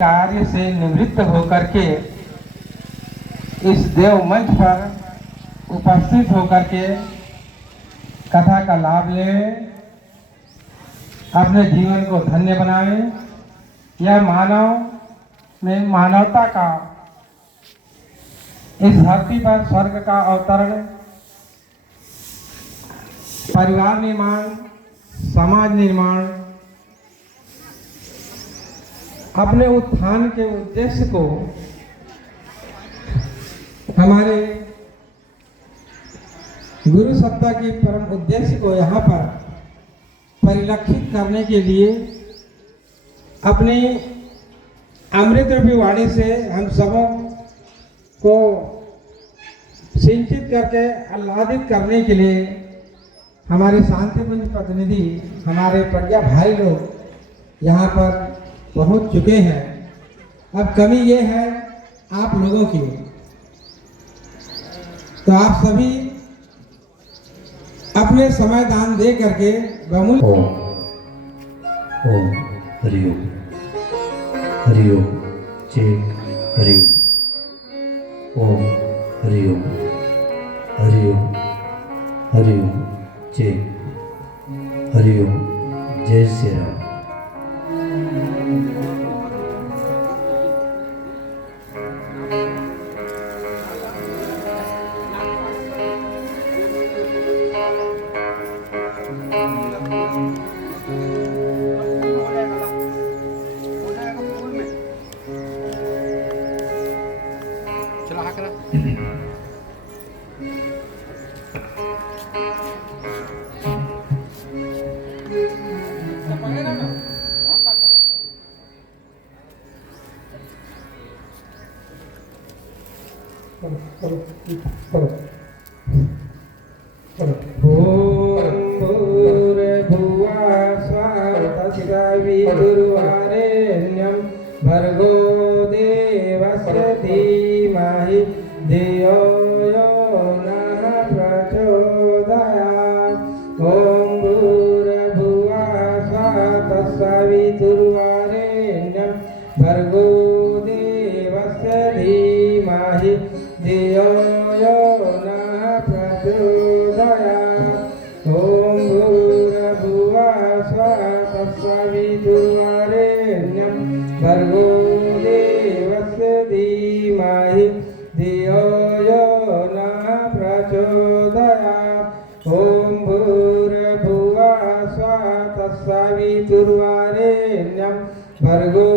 कार्य से निवृत्त होकर के इस देव मंच पर उपस्थित होकर के कथा का लाभ लें, अपने जीवन को धन्य बनाएं। यह मानव में मानवता का इस धरती पर स्वर्ग का अवतरण, परिवार निर्माण, समाज निर्माण, अपने उत्थान के उद्देश्य को हमारे गुरु सत्ता की परम उद्देश्य को यहाँ पर परिलक्षित करने के लिए अपनी अमृत रूपी वाणी से हम सबों को सिंचित करके आह्लादित करने के लिए हमारे शांतिपुंज प्रतिनिधि, हमारे प्रज्ञा भाई लोग यहाँ पर पहुँच चुके हैं। अब कमी ये है आप लोगों की, तो आप सभी अपने समय दान दे करके बहुमूल्य ओम हरिओम हरिओम चेक हरिओम ओम हरिओम हरिओम हरिओम चेक हरिओम। जय श्री राम। भर्गो देवस्य धीमहि धियो यो नः प्रचोदयात्। ॐ भूर्भुवः स्वः तत्सवितुर्वरेण्यं भर्गो देवस्य धीमहि धियो यो नः प्रचोदयात्। ॐ भूर्भुवः स्वः तत्सवितुर्वरेण्यं भर्गो देवस्य धीमहि धियो यो नः प्रचोदयात्। ॐ भूर्भुवः स्वः तत्सवितुर्वरेण्यं भर्गो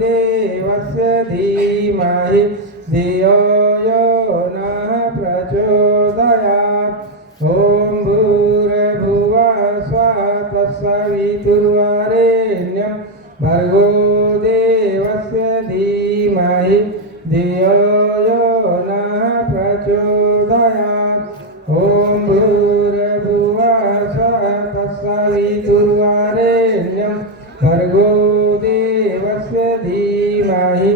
देवस्य धीमहि धियो यो नः प्रचोदयात्। ॐ भूर्भुवः स्वः तत्सवितुर्वरेण्यं भर्गो देवस्य धीमहि धियो यो नः प्रचोदयात्। ॐ भूर्भुवः स्वः तत्सवितुर्वरेण्यं भर्गो देवस्य धीमहि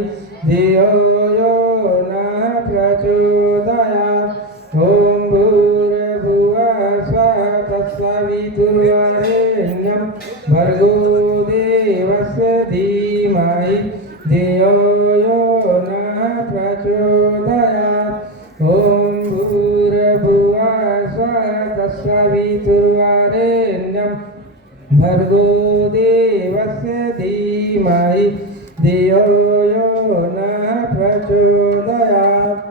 धियो यो नः प्रचोदयात्। ॐ भूर्भुवः स्वः तत्सवितुर्वरेण्यं भर्गो देवस्य धीमहि धियो यो नः प्रचोदयात्। ॐ भूर्भुवः स्वः तत्सवितुर्वरेण्यं भर्गो देवस्य धीमहि धियो यो नः प्रचोदयात्।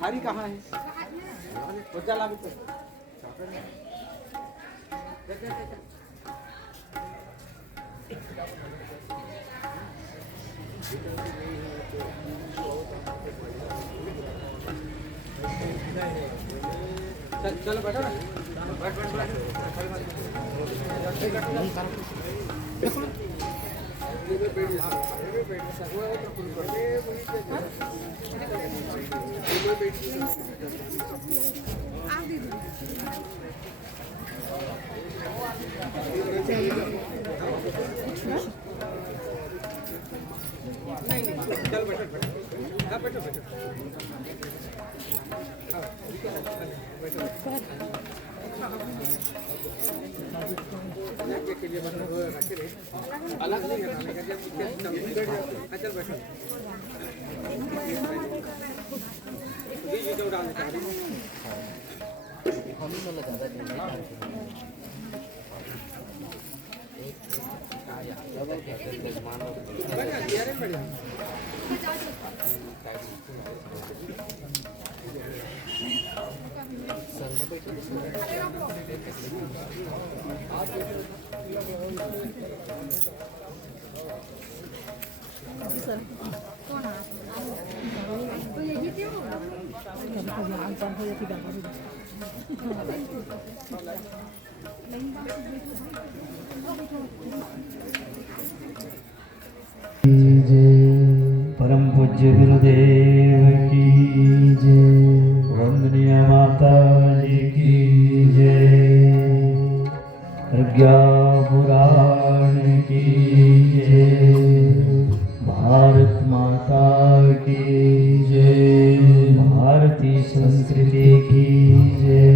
हरी कहाँ है? वो चला भी तो। चलो बैठो ना, बैठ बैठ बैठ। परम पूज्य गुरुदेव की जय। वंदनीय माता जी की जय। प्रज्ञा पुराण की जय। भारत माता की जय। भारतीय संस्कृति की जय।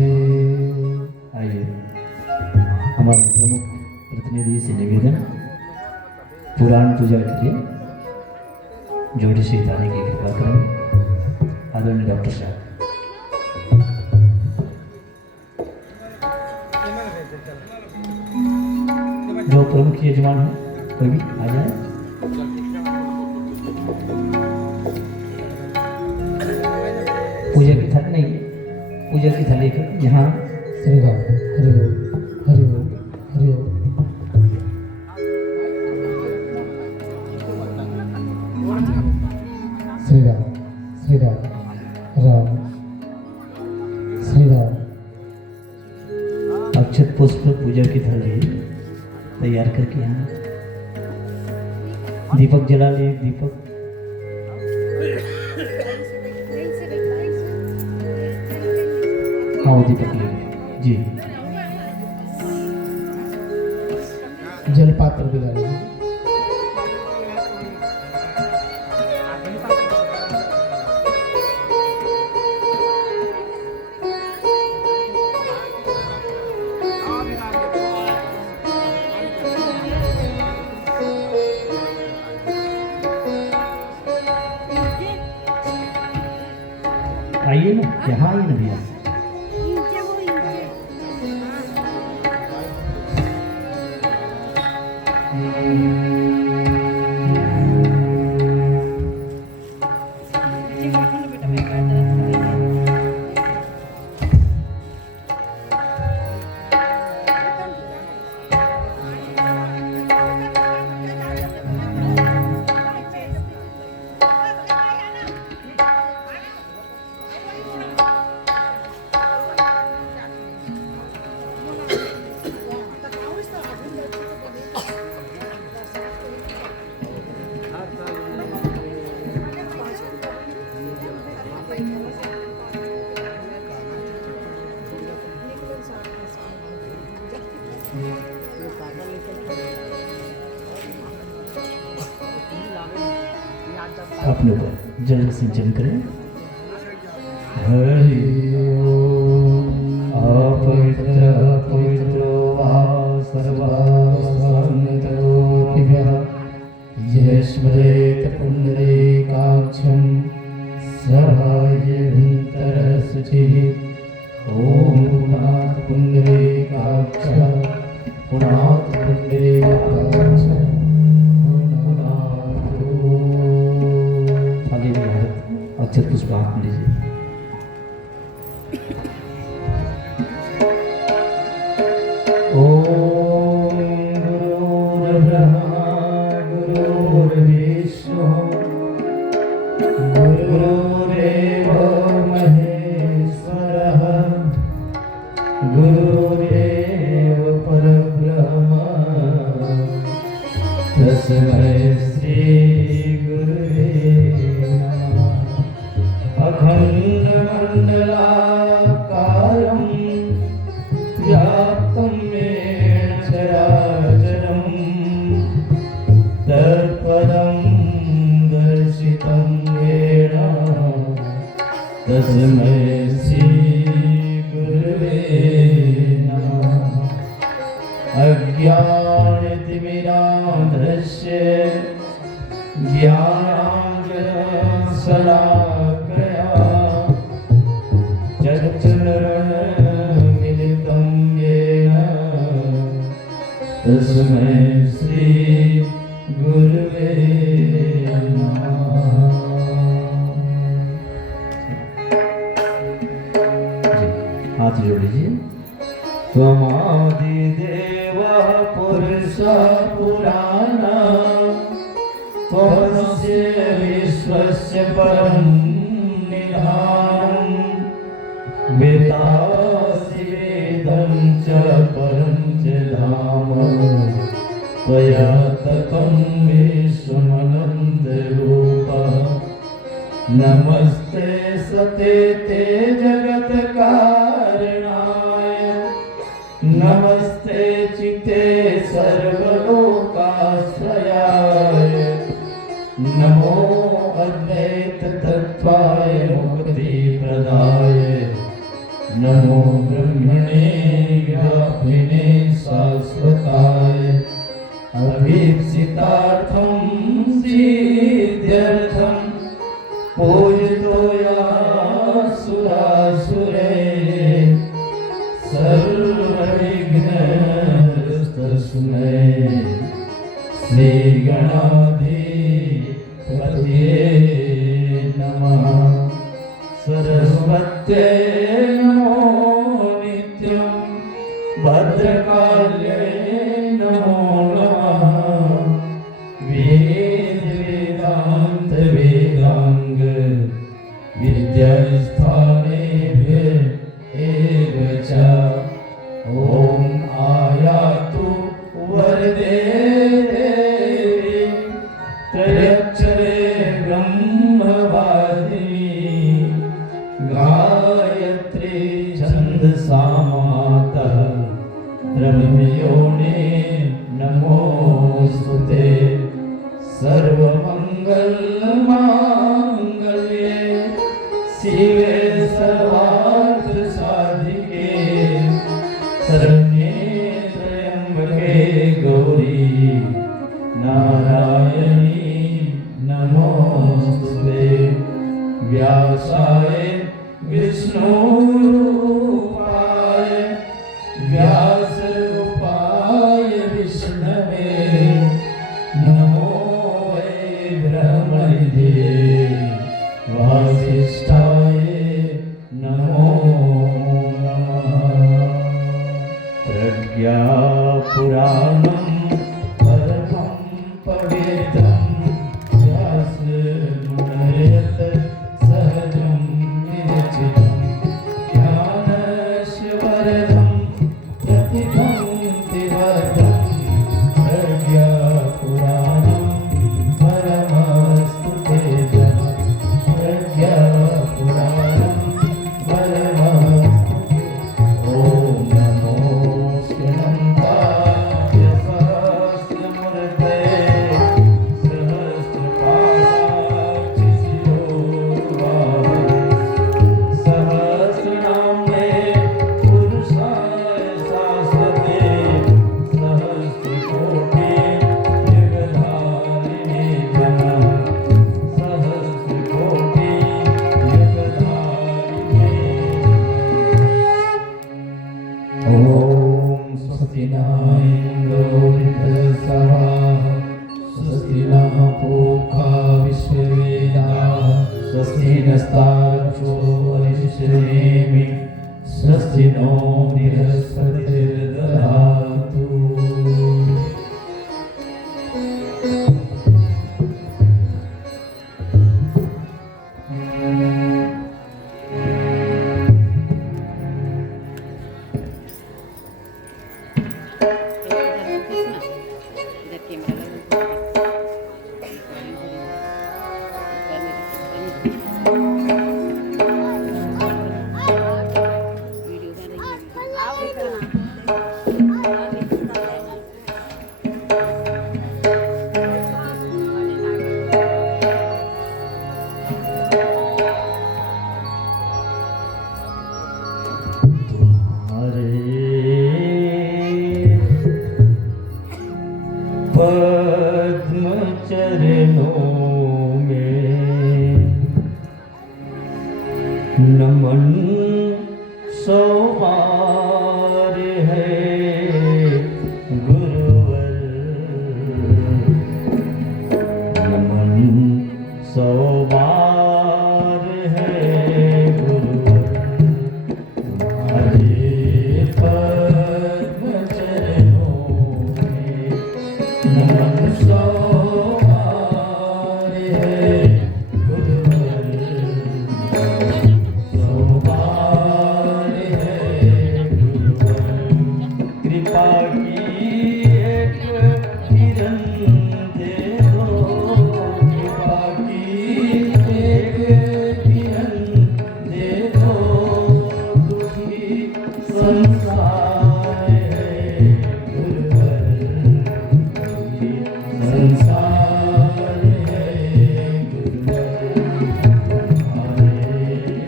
आइए हमारे प्रमुख प्रतिनिधि से निवेदन, पुराण पूजा के लिए जोड़ी से ताने की कृपा करें। आदरणीय डॉक्टर साहब। जो प्रमुख यजमान है कोई भी आ जाए। पूजा की थाली नहीं, पूजा की थाली कर यहाँ। श्री राम हरि ओम हरि ओम हरि ओम। श्री राम श्री राम राम श्री राम। अक्षत पुष्प पूजा की थाली तैयार करके यहाँ दीपक जला ले। दीपक हाँ वो दीपक ले जी। जलपात्र भी डाल। आइए ना, यहाँ आइए ना भैया। आप लोग जल सिंचन करें। हरि ओम। अपवित्र अपवित्रो वा सर्वासान्नितोऽपिभ्यः ये स्मरेत पुण्डरीकाक्षं सहायभिन्तरशुचिः। ॐ पुनात् पुण्डरीकाक्षः पुनात् पुण्डरीकाक्षः। अक्षत पुष्प आप लीजिए। ओम गुरुर्ब्रह्मा गुरुर्विष्णु गुरुरेव महेश्वरः गुरुरेव परब्रह्म तस्मै तस्मै श्री गुरुवे नमः। अज्ञानतिमिरान्धस्य ज्ञानाञ्जनशलाकया चक्षुरुन्मिलितं येन तस्मै श्री गुरुवे हाथ जोड़ लीजिए। त्वमादिदेव पुरुष पुराण त्वमस्य विश्वस्य परं निधानम् वेदासि वेदं च परं च धाम त्वया ततं विश्वमनन्तरूपः। नमस्ते सते ते जगत्कारणाय नमस्ते चिते सर्वलोकाश्रयाय नमो अद्वैत तत्त्वाय मुक्तिप्रदाय नमो ब्रह्मणे व्यापिने शाश्वताय अभीप्सितार्थं सिद्ध्यर्थं पूजितो यासुरासुरे सर्वविघ्नस्तस्मै श्रीगणाधिपतये नमः। सरस्वत्यै नमो नित्यं भद्रकाल्यै नमो नमः। वेद वेदान्त वेदांग विद्यास्थानेभ्यः एव च ॐ आयातु वरदे देवी त्रयक्षरे ब्रह्मवादिनी गायत्री छन्दसा माता ब्रह्मयोने नमोस्तुते। सर्वमङ्गलमाङ्गल्ये शिवे सर्वार्थसाधिके शरण्ये त्र्यम्बके गौरी नारायणी नमोस्तुते। व्यासाय विष्णुरूपाय व्यासरूपाय विष्णवे नमो वै ब्रह्मनिधये वासिष्ठाय नमो नमः। प्रज्ञापुराणं परमं पवित्रं व्यासमुनयत सहजं विरचितं ज्ञानस्य वरदं प्रतिभन्ति वरदं प्रज्ञापुराणं परमस्तु तेजः। प्रज्ञापुराणं परमस्तु ॐ नमो श्रीमन्ताय सहस्रमूर्तये सहस्रपादाक्षिशिरोरुबाहुवे सहस्रनाम्ने पुरुषाय शाश्वते सहस्रकोटि युगधारिणे नमः। सहस्रकोटि युगधारिणे ॐ स्वस्ति न इन्द्रो वृद्धसभाः स्वस्ति नः पूषा विश्ववेदाः स्वस्ति नस्तार्क्ष्यो अरिष्टनेमिः स्वस्ति नो बृहस्पतिर्दधातु। Gracias. नमन सोमार है गुरुवर, नमन सोमार है गुरुवर, हरे पद्म चरणों में नमन सोमार है गुरुवर, सोमार है गुरुवर, कृपा की एक किरण दे दो, कृपा की एक किरण दे दो, दुखी संसार है गुरुवर, दुखी संसार है गुरुवर, हरे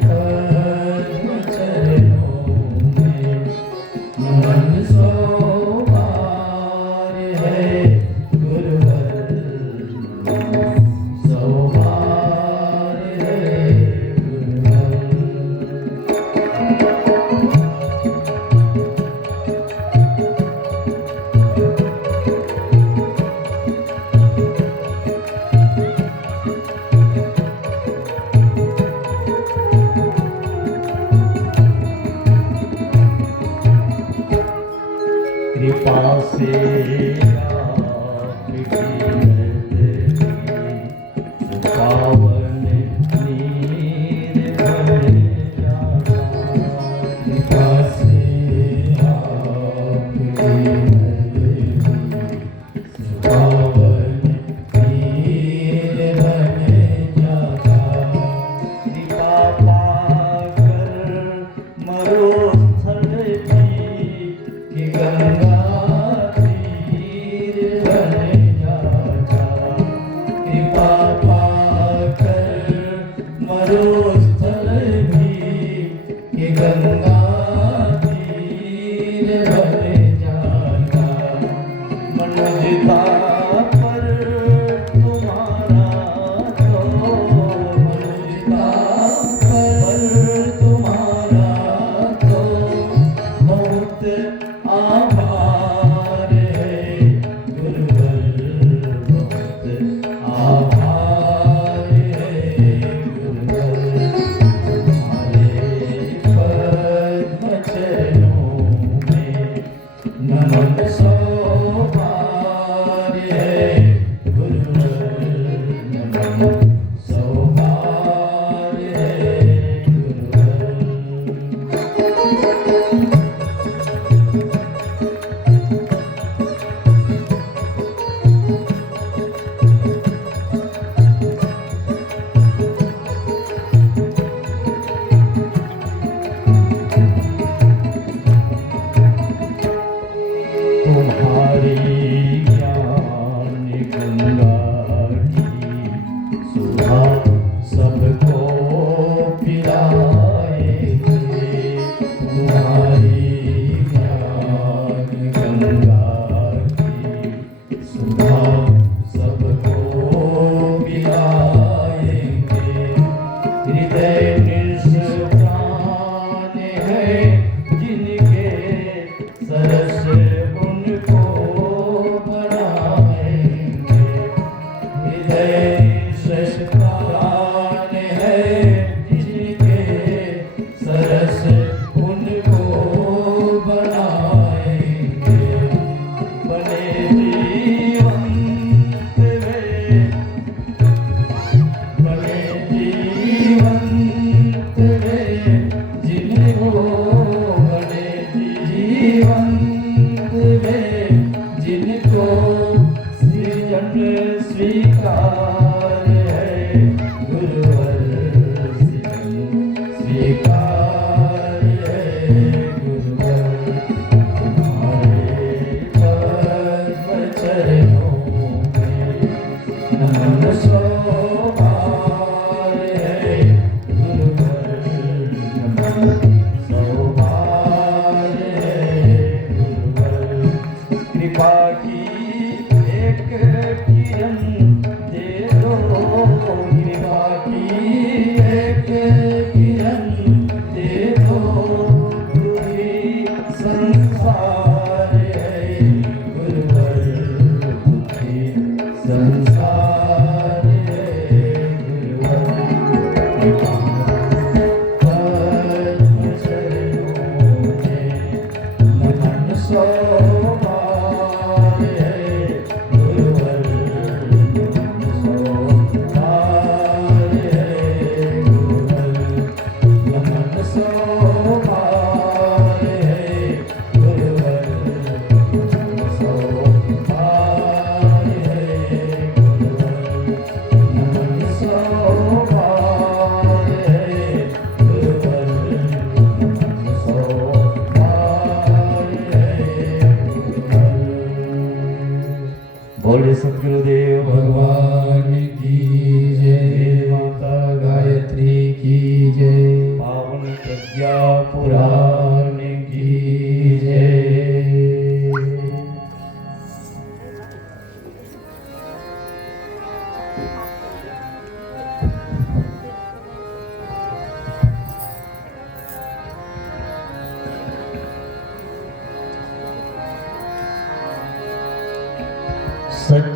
पद्म चरणों में नमन सोमार है गुरुवर, सोमार है गुरुवर। कृपा से पावन नीर भर जाता, कृपा से पावन नीर भर जाता, कृपा पाकर मरुस्थल भी कि गंगा तीर बन जाता, कृपा पाकर मरुस्थल भी कि गंगा तीर बन जाता, मनुजता पर तुम्हारा तो, मनुजता पर तुम्हारा तो बहुत आभार है गुरुवर, बहुत आभार है गुरुवर, हरे पद्म चरणों में नमन सोमार है गुरुवर, नमन सोमार है तुम्हारी ज्ञान गंगा की सुधा सबको पिलाएंगे, तुम्हारी ज्ञान गंगा की सुधा सबको पिलाएंगे, हृदय निष्प्राण है जिनके सरस उनको बनाएंगे, हृदय निष्प्राण है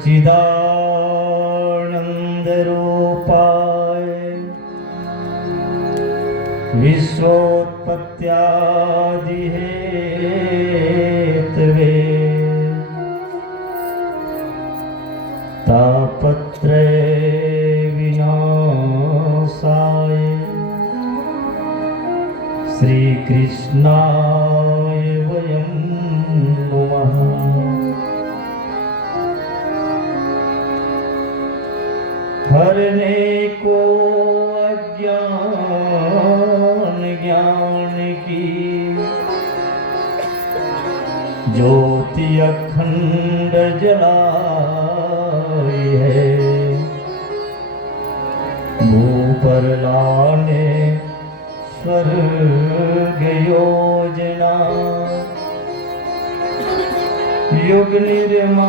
सच्चिदानंद रूपाय विश्वोत्पत्त्यादि हेतवे तापत्रय विनाशाय श्री कृष्णाय वयं नमः। हरने को अज्ञान ज्ञान की ज्योति अखंड जलाई है। मुँह पर लाने स्वर्ग योजना युग निर्माण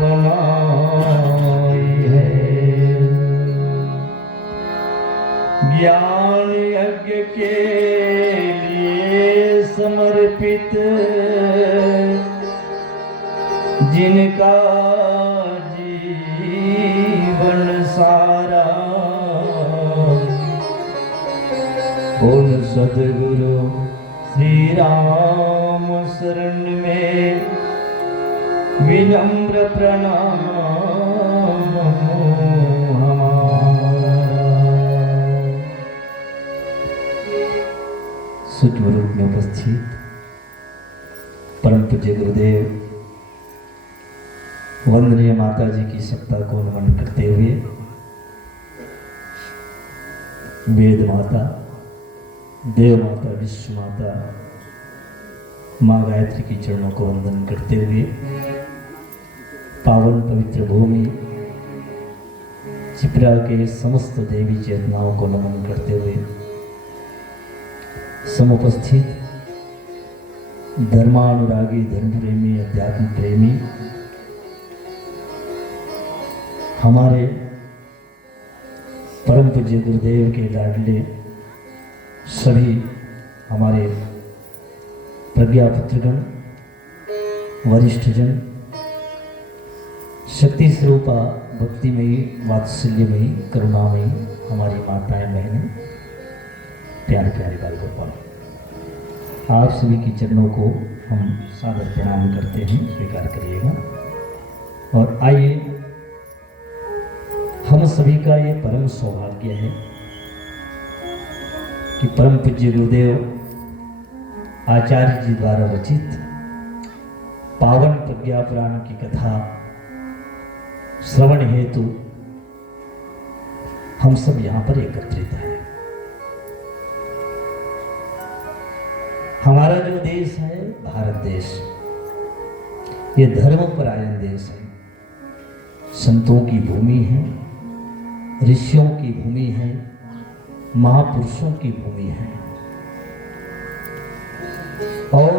बनाई है। ज्ञान यज्ञ के लिए समर्पित जिनका जीवन सारा उन सद्गुरु श्री राम शरण में विनम्र प्रणाम हमारा। सूक्ष्म रूप में उपस्थित परम पूज्य गुरुदेव वंदनीय माता जी की सत्ता को नमन करते हुए वेद माता, देव माता, विश्व माता माँ गायत्री की चरणों को वंदन करते हुए पावन पवित्र भूमि चिपरा के समस्त देवी चेतनाओं को नमन करते हुए समुपस्थित धर्मानुरागी, धर्म प्रेमी, अध्यात्म प्रेमी हमारे परम पूज्य गुरुदेव के लाडले सभी हमारे प्रज्ञापुत्रगण, वरिष्ठजन, शक्ति स्वरूपा, भक्तिमयी, वात्सल्यमयी, करुणामयी हमारी माताएं, बहनें, प्यारे प्यारे भाई गोपाल, आप सभी की चरणों को हम सादर प्रणाम करते हैं, स्वीकार करिएगा। और आइए, हम सभी का ये परम सौभाग्य है कि परम पूज्य गुरुदेव आचार्य जी द्वारा रचित पावन प्रज्ञा पुराण की कथा श्रवण हेतु हम सब यहाँ पर एकत्रित हैं। हमारा जो देश है भारत देश, ये धर्मपरायण देश है, संतों की भूमि है, ऋषियों की भूमि है, महापुरुषों की भूमि है और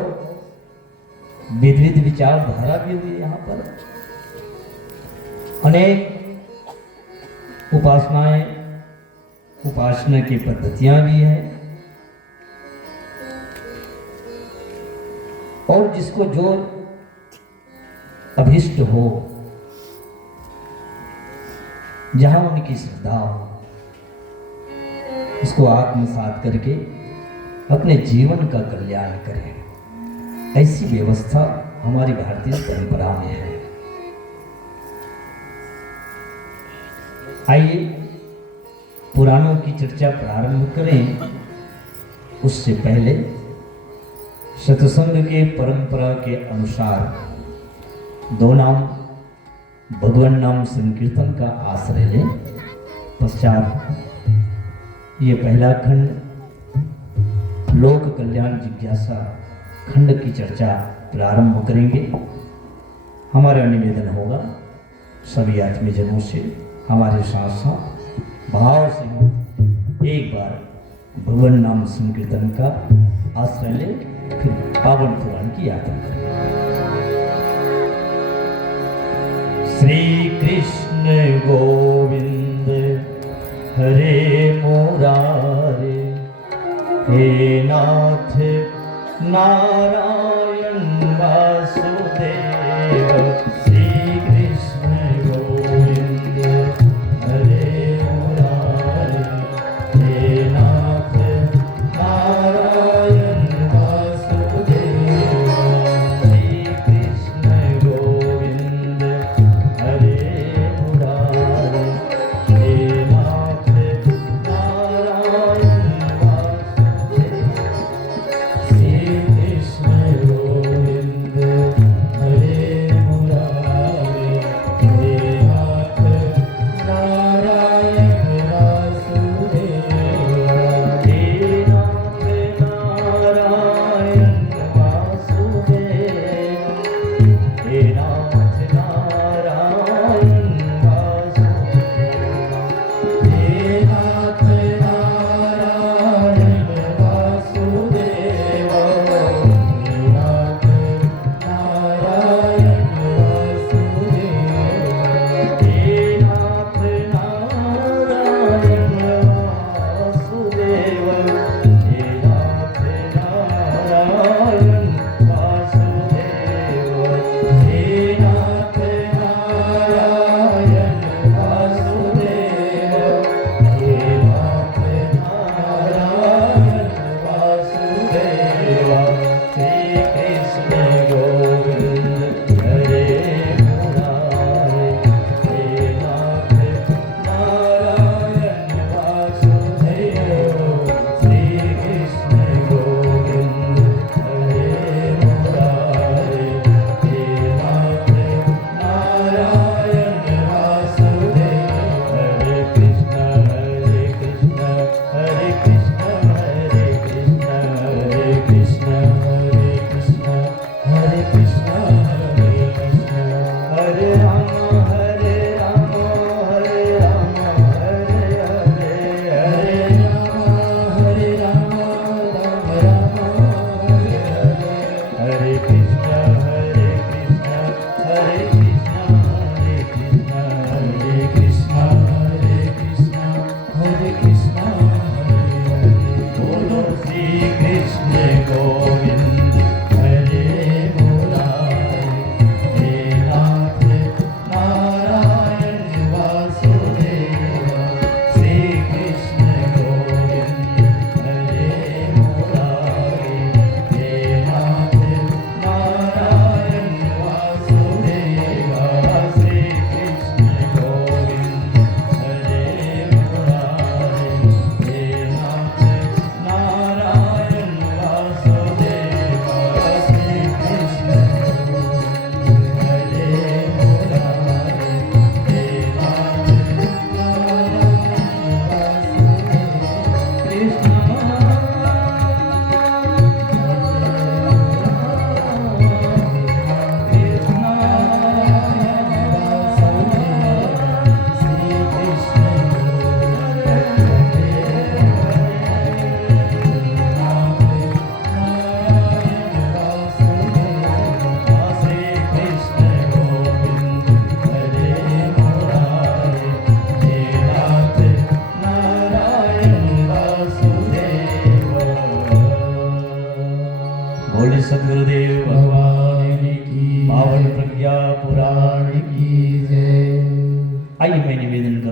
विविध विचारधारा भी हुई यहाँ पर। अनेक उपासनाएं, उपासना की पद्धतियां भी हैं और जिसको जो अभिष्ट हो, जहां उनकी श्रद्धा हो, उसको आत्मसात करके अपने जीवन का कल्याण करें। ऐसी व्यवस्था हमारी भारतीय परंपरा में है। आइए पुराणों की चर्चा प्रारंभ करें। उससे पहले सत्संग के परंपरा के अनुसार दो नाम भगवान नाम संकीर्तन का आश्रय लें। पश्चात ये पहला खंड लोक कल्याण जिज्ञासा खंड की चर्चा प्रारंभ करेंगे। हमारा निवेदन होगा सभी आत्मीजनों से हमारे साथ साथ भाव से एक बार भगवान नाम संकीर्तन का आश्रय ले, फिर पावन पुराण की यात्रा करें। श्री कृष्ण गोविंद हरे मुरारे, हे नाथ नारायण वासुदेव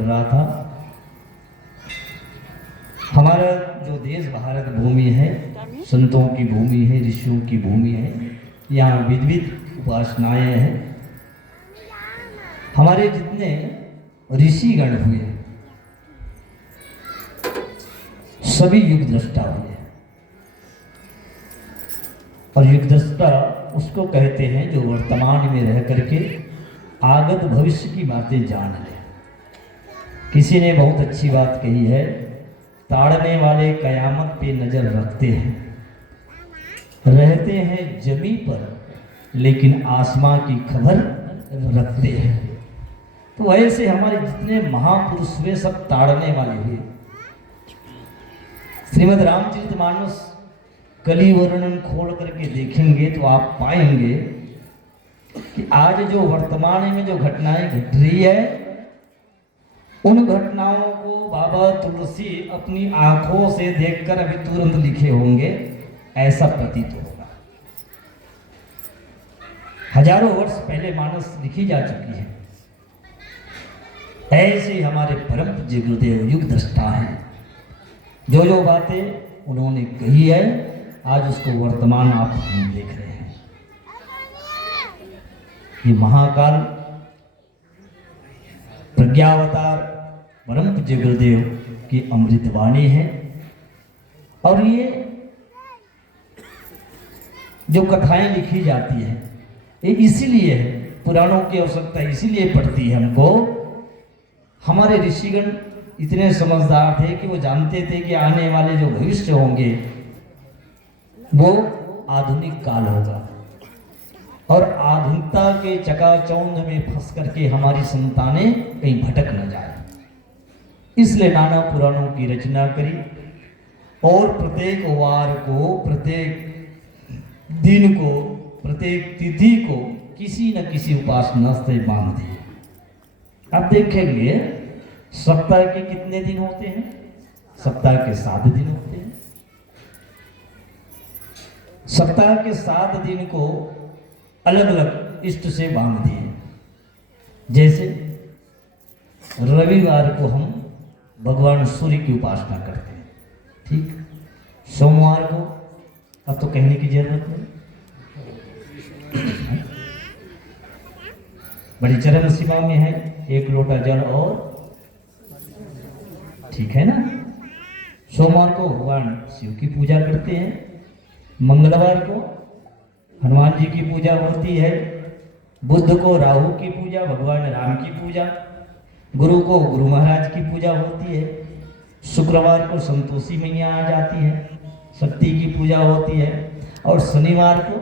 रहा था, हमारा जो देश भारत भूमि है, संतों की भूमि है, ऋषियों की भूमि है, यहाँ विविध उपासनाएं हैं। हमारे जितने ऋषिगण हुए सभी युग दृष्टा हुए, और युग दृष्टा उसको कहते हैं जो वर्तमान में रह करके आगत भविष्य की बातें जान ले। किसी ने बहुत अच्छी बात कही है, ताड़ने वाले कयामत पे नजर रखते हैं, रहते हैं जमी पर लेकिन आसमां की खबर रखते हैं। तो ऐसे हमारे जितने महापुरुष हुए सब ताड़ने वाले हुए। श्रीमद् रामचरितमानस कली वर्णन खोल करके देखेंगे तो आप पाएंगे कि आज जो वर्तमान में जो घटनाएं घट रही है, उन घटनाओं को बाबा तुलसी अपनी आंखों से देखकर अभी तुरंत लिखे होंगे, ऐसा प्रतीत होगा। हजारों वर्ष पहले मानस लिखी जा चुकी है। ऐसे हमारे परम पूज्य गुरुदेव युग दृष्टा हैं, जो जो बातें उन्होंने कही है आज उसको वर्तमान आप हम देख रहे हैं। ये महाकाल प्रज्ञावतार परम पूज्य गुरुदेव की अमृतवाणी है। और ये जो कथाएं लिखी जाती है ये इसीलिए है, पुराणों की आवश्यकता इसीलिए पड़ती है हमको। हमारे ऋषिगण इतने समझदार थे कि वो जानते थे कि आने वाले जो भविष्य होंगे वो आधुनिक काल होगा, और आधुनिकता के चकाचौंध में फंस करके हमारी संतानें कहीं भटक न जाए, इसलिए नाना पुराणों की रचना करी। और प्रत्येक वार को, प्रत्येक दिन को, प्रत्येक तिथि को किसी न किसी उपासना से बांध दिए। अब देखेंगे सप्ताह के कितने दिन होते हैं? सप्ताह के 7 दिन होते हैं। सप्ताह के 7 दिन को अलग अलग इष्ट से बांध दिए। जैसे रविवार को हम भगवान सूर्य की उपासना करते हैं, ठीक। सोमवार को अब तो कहने की जरूरत नहीं, बड़ी चरम सीमा में है, 1 लोटा जल और, ठीक है ना। सोमवार को भगवान शिव की पूजा करते हैं, मंगलवार को हनुमान जी की पूजा होती है, बुध को राहु की पूजा, भगवान राम की पूजा, गुरु को गुरु महाराज की पूजा होती है, शुक्रवार को संतोषी मैया आ जाती है, शक्ति की पूजा होती है, और शनिवार को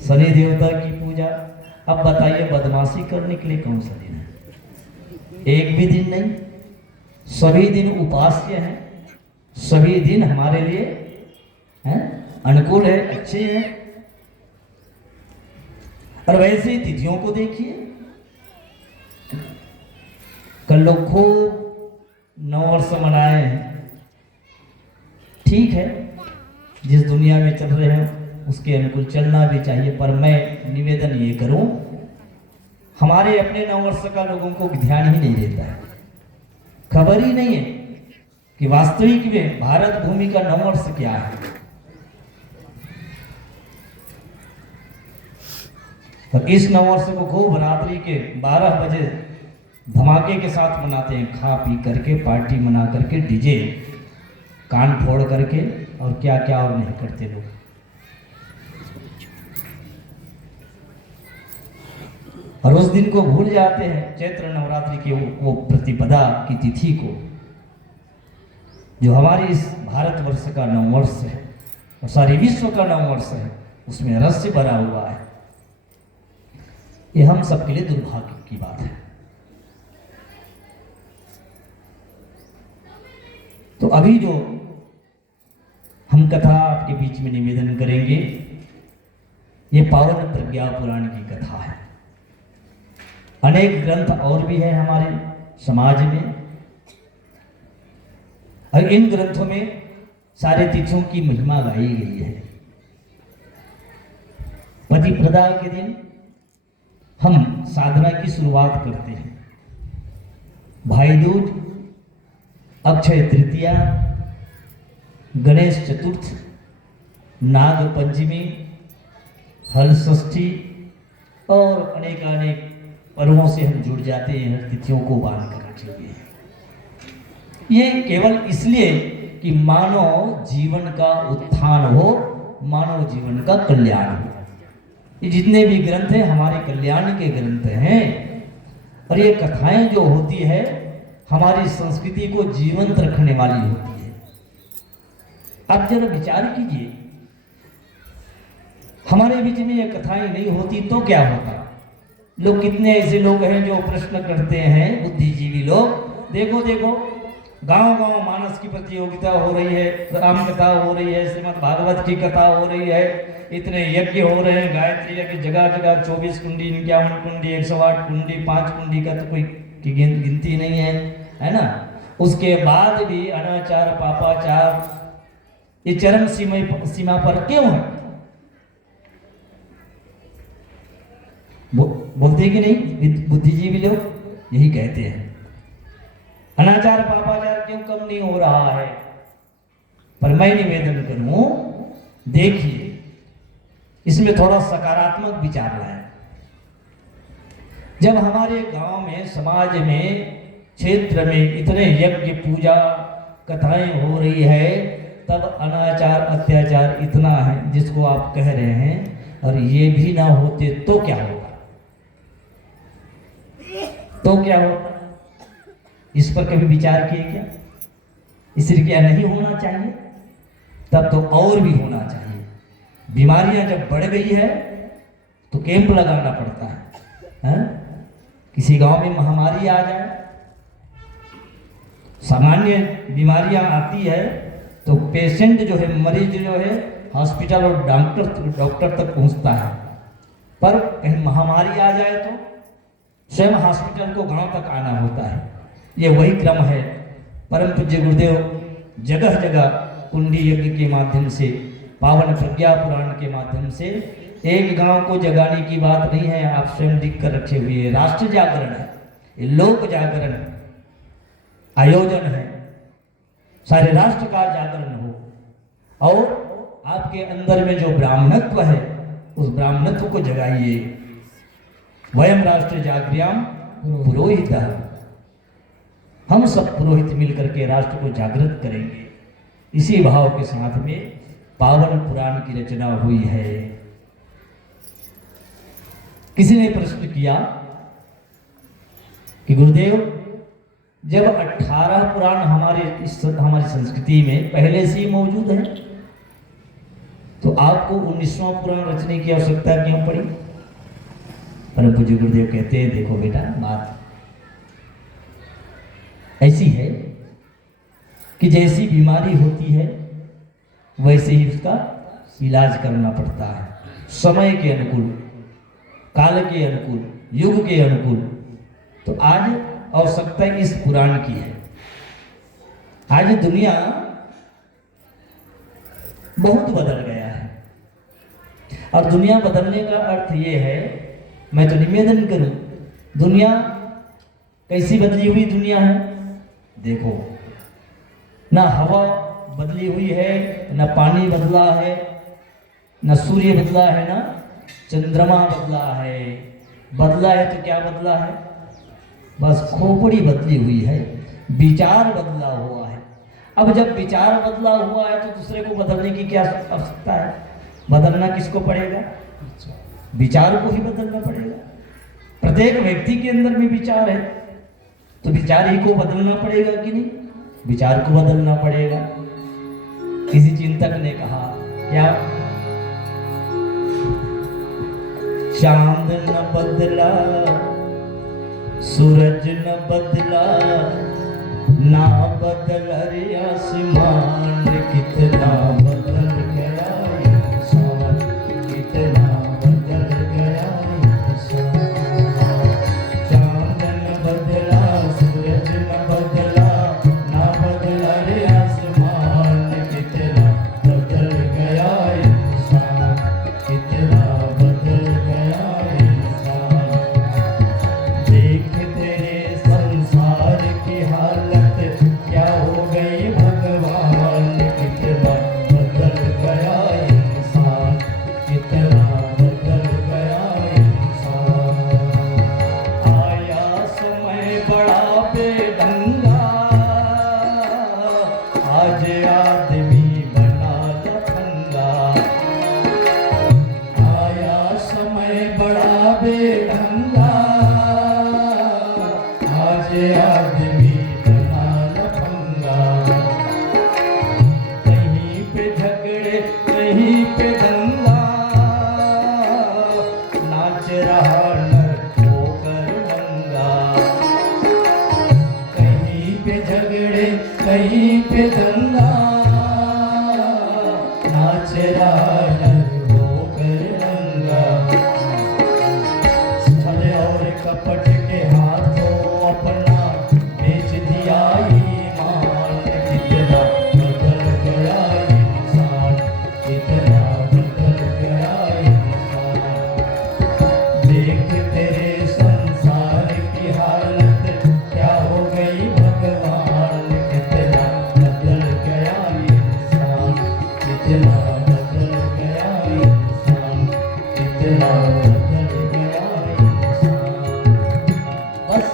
शनि देवता की पूजा। अब बताइए बदमाशी करने के लिए कौन सा दिन है? एक भी दिन नहीं, सभी दिन उपास्य हैं, सभी दिन हमारे लिए हैं, अनुकूल है, अच्छे हैं। और वैसे ही तिथियों को देखिए, कल लोग खूब नववर्ष मनाए हैं, ठीक है, जिस दुनिया में चल रहे हैं उसके अनुकूल चलना भी चाहिए। पर मैं निवेदन ये करूं, हमारे अपने नववर्ष का लोगों को ध्यान ही नहीं देता है, खबर ही नहीं है कि वास्तविक में भारत भूमि का नववर्ष क्या है। तो इस नववर्ष को खूब रात्रि के 12 बजे धमाके के साथ मनाते हैं, खा पी करके, पार्टी मना करके, डीजे कान फोड़ करके, और क्या क्या और नहीं करते लोग। और उस दिन को भूल जाते हैं, चैत्र नवरात्रि की वो प्रतिपदा की तिथि को, जो हमारी इस भारतवर्ष का नववर्ष है और सारे विश्व का नववर्ष है, उसमें रहस्य भरा हुआ है। ये हम सबके लिए दुर्भाग्य की बात है। तो अभी जो हम कथा आपके बीच में निवेदन करेंगे, ये पावन प्रज्ञा पुराण की कथा है। अनेक ग्रंथ और भी हैं हमारे समाज में, और इन ग्रंथों में सारे तिथियों की महिमा गाई गई है। प्रतिपदा के दिन हम साधना की शुरुआत करते हैं। भाई दूज, अक्षय तृतीया, गणेश चतुर्थ, नाग पंचमी, हल षष्ठी और अनेकानेक पर्वों से हम जुड़ जाते हैं, तिथियों को बांध कर रखे हुए हैं। ये केवल इसलिए कि मानव जीवन का उत्थान हो, मानव जीवन का कल्याण हो। ये जितने भी ग्रंथ हैं हमारे कल्याण के ग्रंथ हैं, और ये कथाएं जो होती है हमारी संस्कृति को जीवंत रखने वाली होती है। अब जरा विचार कीजिए, हमारे बीच में ये कथाएं नहीं होती तो क्या होता? लोग कितने ऐसे लोग हैं जो प्रश्न करते हैं, बुद्धिजीवी लोग, देखो देखो गांव गांव मानस की प्रतियोगिता हो रही है, राम कथा हो रही है, श्रीमद् भागवत की कथा हो रही है, इतने यज्ञ हो रहे हैं, गायत्री यज्ञ जगह जगह 24 कुंडी, 51 कुंडी, 108 कुंडी, 5 कुंडी का तो कोई की गिनती नहीं है ना। उसके बाद भी अनाचार पापाचार ये चरम सीमा पर क्यों है? बोलते कि नहीं बुद्धिजीवी लोग? यही कहते हैं अनाचार पापाचार क्यों कम नहीं हो रहा है। पर मैं निवेदन करूं, देखिए इसमें थोड़ा सकारात्मक विचार लाए। जब हमारे गांव में, समाज में, क्षेत्र में इतने यज्ञ पूजा कथाएं हो रही है, तब अनाचार अत्याचार इतना है जिसको आप कह रहे हैं, और ये भी ना होते तो क्या होता? तो क्या होता? इस पर कभी विचार किए क्या? इसलिए क्या नहीं होना चाहिए? तब तो और भी होना चाहिए। बीमारियां जब बढ़ गई है तो कैंप लगाना पड़ता है, किसी गांव में महामारी आ जाए, सामान्य बीमारियां आती है तो पेशेंट जो है, मरीज जो है, हॉस्पिटल और डॉक्टर तक पहुंचता है। पर कहीं महामारी आ जाए तो स्वयं हॉस्पिटल को गांव तक आना होता है। ये वही क्रम है। परम पूज्य गुरुदेव जगह जगह कुंडी यज्ञ के माध्यम से, पावन प्रज्ञा पुराण के माध्यम से, एक गांव को जगाने की बात नहीं है, आप स्वयं लिख कर रखे हुए है। राष्ट्र जागरण है, ये लोक जागरण आयोजन है, सारे राष्ट्र का जागरण हो, और आपके अंदर में जो ब्राह्मणत्व है उस ब्राह्मणत्व को जगाइए। वयम राष्ट्र जागृयाम पुरोहित, हम सब पुरोहित मिलकर के राष्ट्र को जागृत करेंगे। इसी भाव के साथ में पावन पुराण की रचना हुई है। किसी ने प्रश्न किया कि गुरुदेव, जब 18 पुराण हमारी संस्कृति में पहले से ही मौजूद है, तो आपको 19वां पुराण रचने की आवश्यकता क्यों पड़ी? परम पूज्य गुरुदेव कहते हैं, देखो बेटा, बात ऐसी है कि जैसी बीमारी होती है वैसे ही उसका इलाज करना पड़ता है, समय के अनुकूल, काल के अनुकूल, युग के अनुकूल। तो आज आवश्यकता इस पुराण की है। आज दुनिया बहुत बदल गया है, और दुनिया बदलने का अर्थ ये है, मैं तो निवेदन करूं, दुनिया कैसी बदली हुई दुनिया है? देखो, ना हवा बदली हुई है, ना पानी बदला है, ना सूर्य बदला है, ना चंद्रमा बदला है। बदला है तो क्या बदला है? बस खोपड़ी बदली हुई है, विचार बदला हुआ है। अब जब विचार बदला हुआ है तो दूसरे को बदलने की क्या आवश्यकता है? बदलना किसको पड़ेगा? विचार को ही बदलना पड़ेगा। प्रत्येक व्यक्ति के अंदर में विचार है, तो विचार ही को बदलना पड़ेगा कि नहीं? विचार को बदलना पड़ेगा। किसी चिंतक ने कहा, क्या चांद न बदला, सूरज न बदला, ना बदल रे आसमान, कितना बदल गया इंसान, कितना बदल गया इंसान। चांद न बदला, सूरज न बदला, ना बदला रे आसमान, कितना बदल गया इंसान, कितना बदल गया इंसान। देख तेरे संसार कहीं पे दंगा नाच रहा होकर नंगा छल और कपट के हाथों अपना बेच दिया ईमान कितना बदल गया इंसान कितना बदल गया इंसान देख तेरे संसार की हालत क्या हो गई भगवान कितना बदल गया इंसान कितना बदल गया इंसान कितना बदल गया इंसान। बस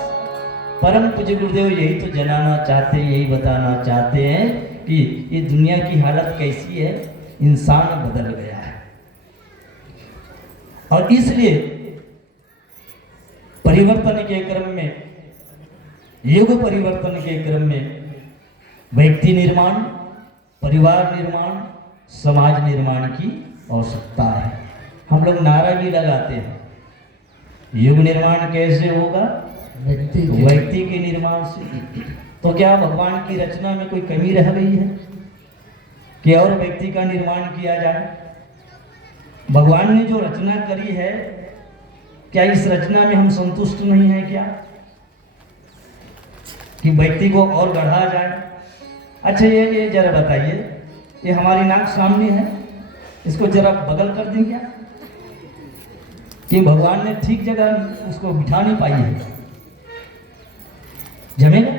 परम पूज्य गुरुदेव यही तो जनाना चाहते हैं, यही बताना चाहते हैं कि ये दुनिया की हालत कैसी है, इंसान बदल गया है। और इसलिए परिवर्तन के क्रम में, युग परिवर्तन के क्रम में व्यक्ति निर्माण, परिवार निर्माण, समाज निर्माण की आवश्यकता है। हम लोग नारा भी लगाते हैं, युग निर्माण कैसे होगा? व्यक्ति के निर्माण से। तो क्या भगवान की रचना में कोई कमी रह गई है कि और व्यक्ति का निर्माण किया जाए? भगवान ने जो रचना करी है, क्या इस रचना में हम संतुष्ट नहीं है क्या कि व्यक्ति को और गढ़ा जाए? अच्छा ये जरा बताइए, ये हमारी नाक सामने है, इसको जरा बगल कर दें क्या? कि भगवान ने ठीक जगह उसको बिठा नहीं पाई है, जमेगा?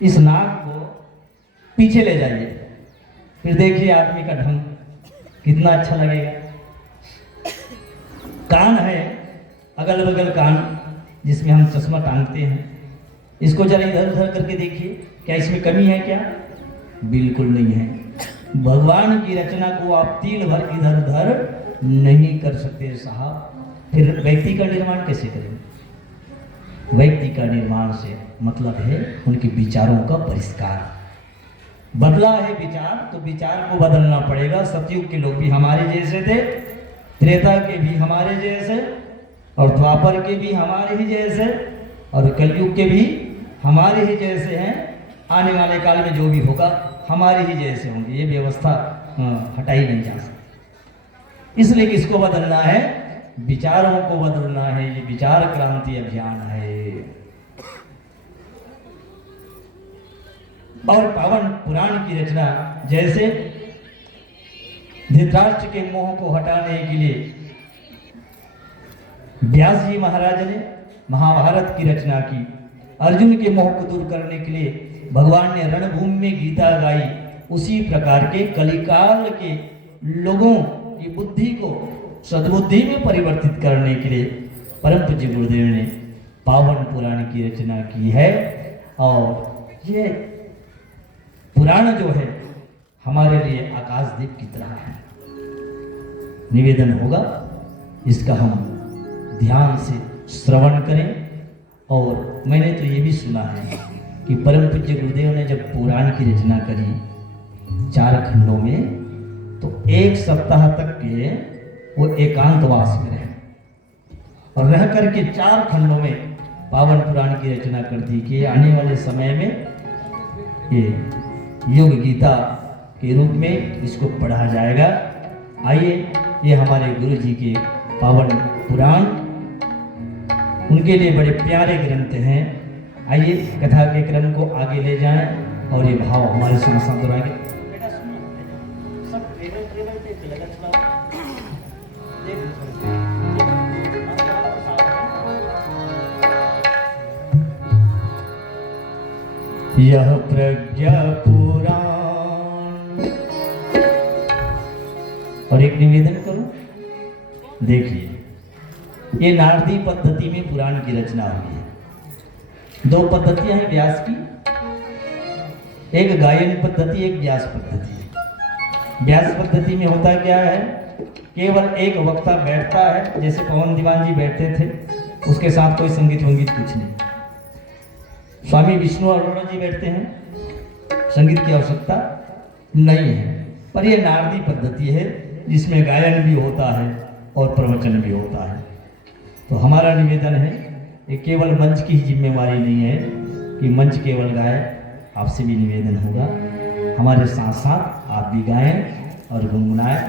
इस नाक को पीछे ले जाइए, फिर देखिए आदमी का ढंग कितना अच्छा लगेगा। कान है, अगल बगल कान जिसमें हम चश्मा टांगते हैं, इसको जरा इधर उधर करके देखिए, क्या इसमें कमी है क्या? बिल्कुल नहीं है। भगवान की रचना को आप तिल भर इधर उधर नहीं कर सकते साहब। फिर व्यक्ति का निर्माण कैसे करेंगे? व्यक्ति का निर्माण से मतलब है उनके विचारों का परिष्कार। बदला है विचार, तो विचार को बदलना पड़ेगा। सतयुग के लोग भी हमारे जैसे थे, त्रेता के भी हमारे जैसे, और द्वापर के भी हमारे ही जैसे, और कलयुग के भी हमारे ही जैसे हैं। आने वाले काल में जो भी होगा हमारे ही जैसे होंगे, ये व्यवस्था हटाई नहीं जा सकती। इसलिए किसको बदलना है? विचारों को बदलना है। ये विचार क्रांति अभियान है। और पावन पुराण की रचना, जैसे धृतराष्ट्र के मोह को हटाने के लिए व्यास जी महाराज ने महाभारत की रचना की। अर्जुन के मोह को दूर करने के लिए भगवान ने रणभूमि में गीता गाई। उसी प्रकार के कलिकाल के लोगों की बुद्धि को सद्बुद्धि में परिवर्तित करने के लिए परम पूज्य गुरुदेव ने पावन पुराण की रचना की है। और ये पुराण जो है हमारे लिए आकाशदीप की तरह है। निवेदन होगा इसका हम ध्यान से श्रवण करें। और मैंने तो ये भी सुना है कि परम पूज्य गुरुदेव ने जब पुराण की रचना करी 4 खंडों में, तो 1 सप्ताह तक के वो एकांतवास में रहे और रह करके 4 खंडों में पावन पुराण की रचना कर दी कि आने वाले समय में ये योग गीता के रूप में इसको पढ़ा जाएगा। आइए, ये हमारे गुरु जी के पावन पुराण, उनके लिए बड़े प्यारे ग्रंथ हैं। आइए कथा के क्रम को आगे ले जाएं और ये भाव हमारे साथ दोहराएंगे। यह प्रज्ञा पुराण। और एक निवेदन करूं, देखिए ये नारदी पद्धति में पुराण की रचना हुई है। 2 पद्धतियां हैं व्यास की, एक गायन पद्धति, एक व्यास पद्धति। व्यास पद्धति में होता क्या है, केवल एक वक्ता बैठता है, जैसे पवन दीवान जी बैठते थे, उसके साथ कोई संगीत वंगीत कुछ नहीं। स्वामी विष्णु अरोड़ा जी बैठते हैं, संगीत की आवश्यकता नहीं है। पर यह नारदी पद्धति है जिसमें गायन भी होता है और प्रवचन भी होता है। तो हमारा निवेदन है, ये केवल मंच की ही जिम्मेवारी नहीं है कि मंच केवल गाए, आपसे भी निवेदन होगा हमारे साथ साथ आप भी गाएं और गुनगुनाएं,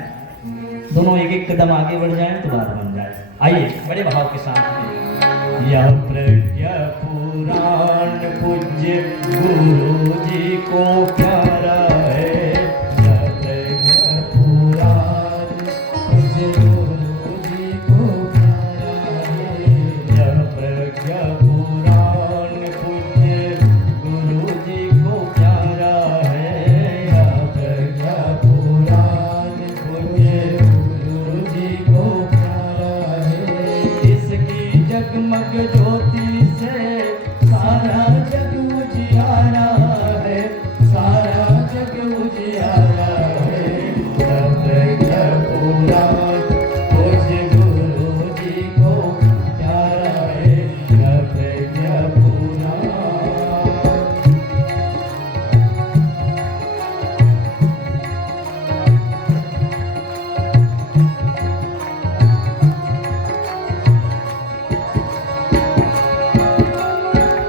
दोनों एक एक कदम आगे बढ़ जाएं तो बात बन जाए। आइए बड़े भाव के साथ में। यह प्रज्ञा पुराण पूज्य गुरु जी को प्यारा है, यह प्रज्ञा पुराण पूज्य गुरु जी को प्यारा है, यह प्रज्ञा पुराण पूज्य गुरु जी को प्यारा है, यह प्रज्ञा पुराण पूज्य गुरु जी को प्यारा है। इसकी जगमग ज्योति से सारा जग उजियारा है, सारा जग उजियारा है, यह प्रज्ञा पुराण पूज्य गुरु जी को प्यारा है, यह प्रज्ञा पुराण।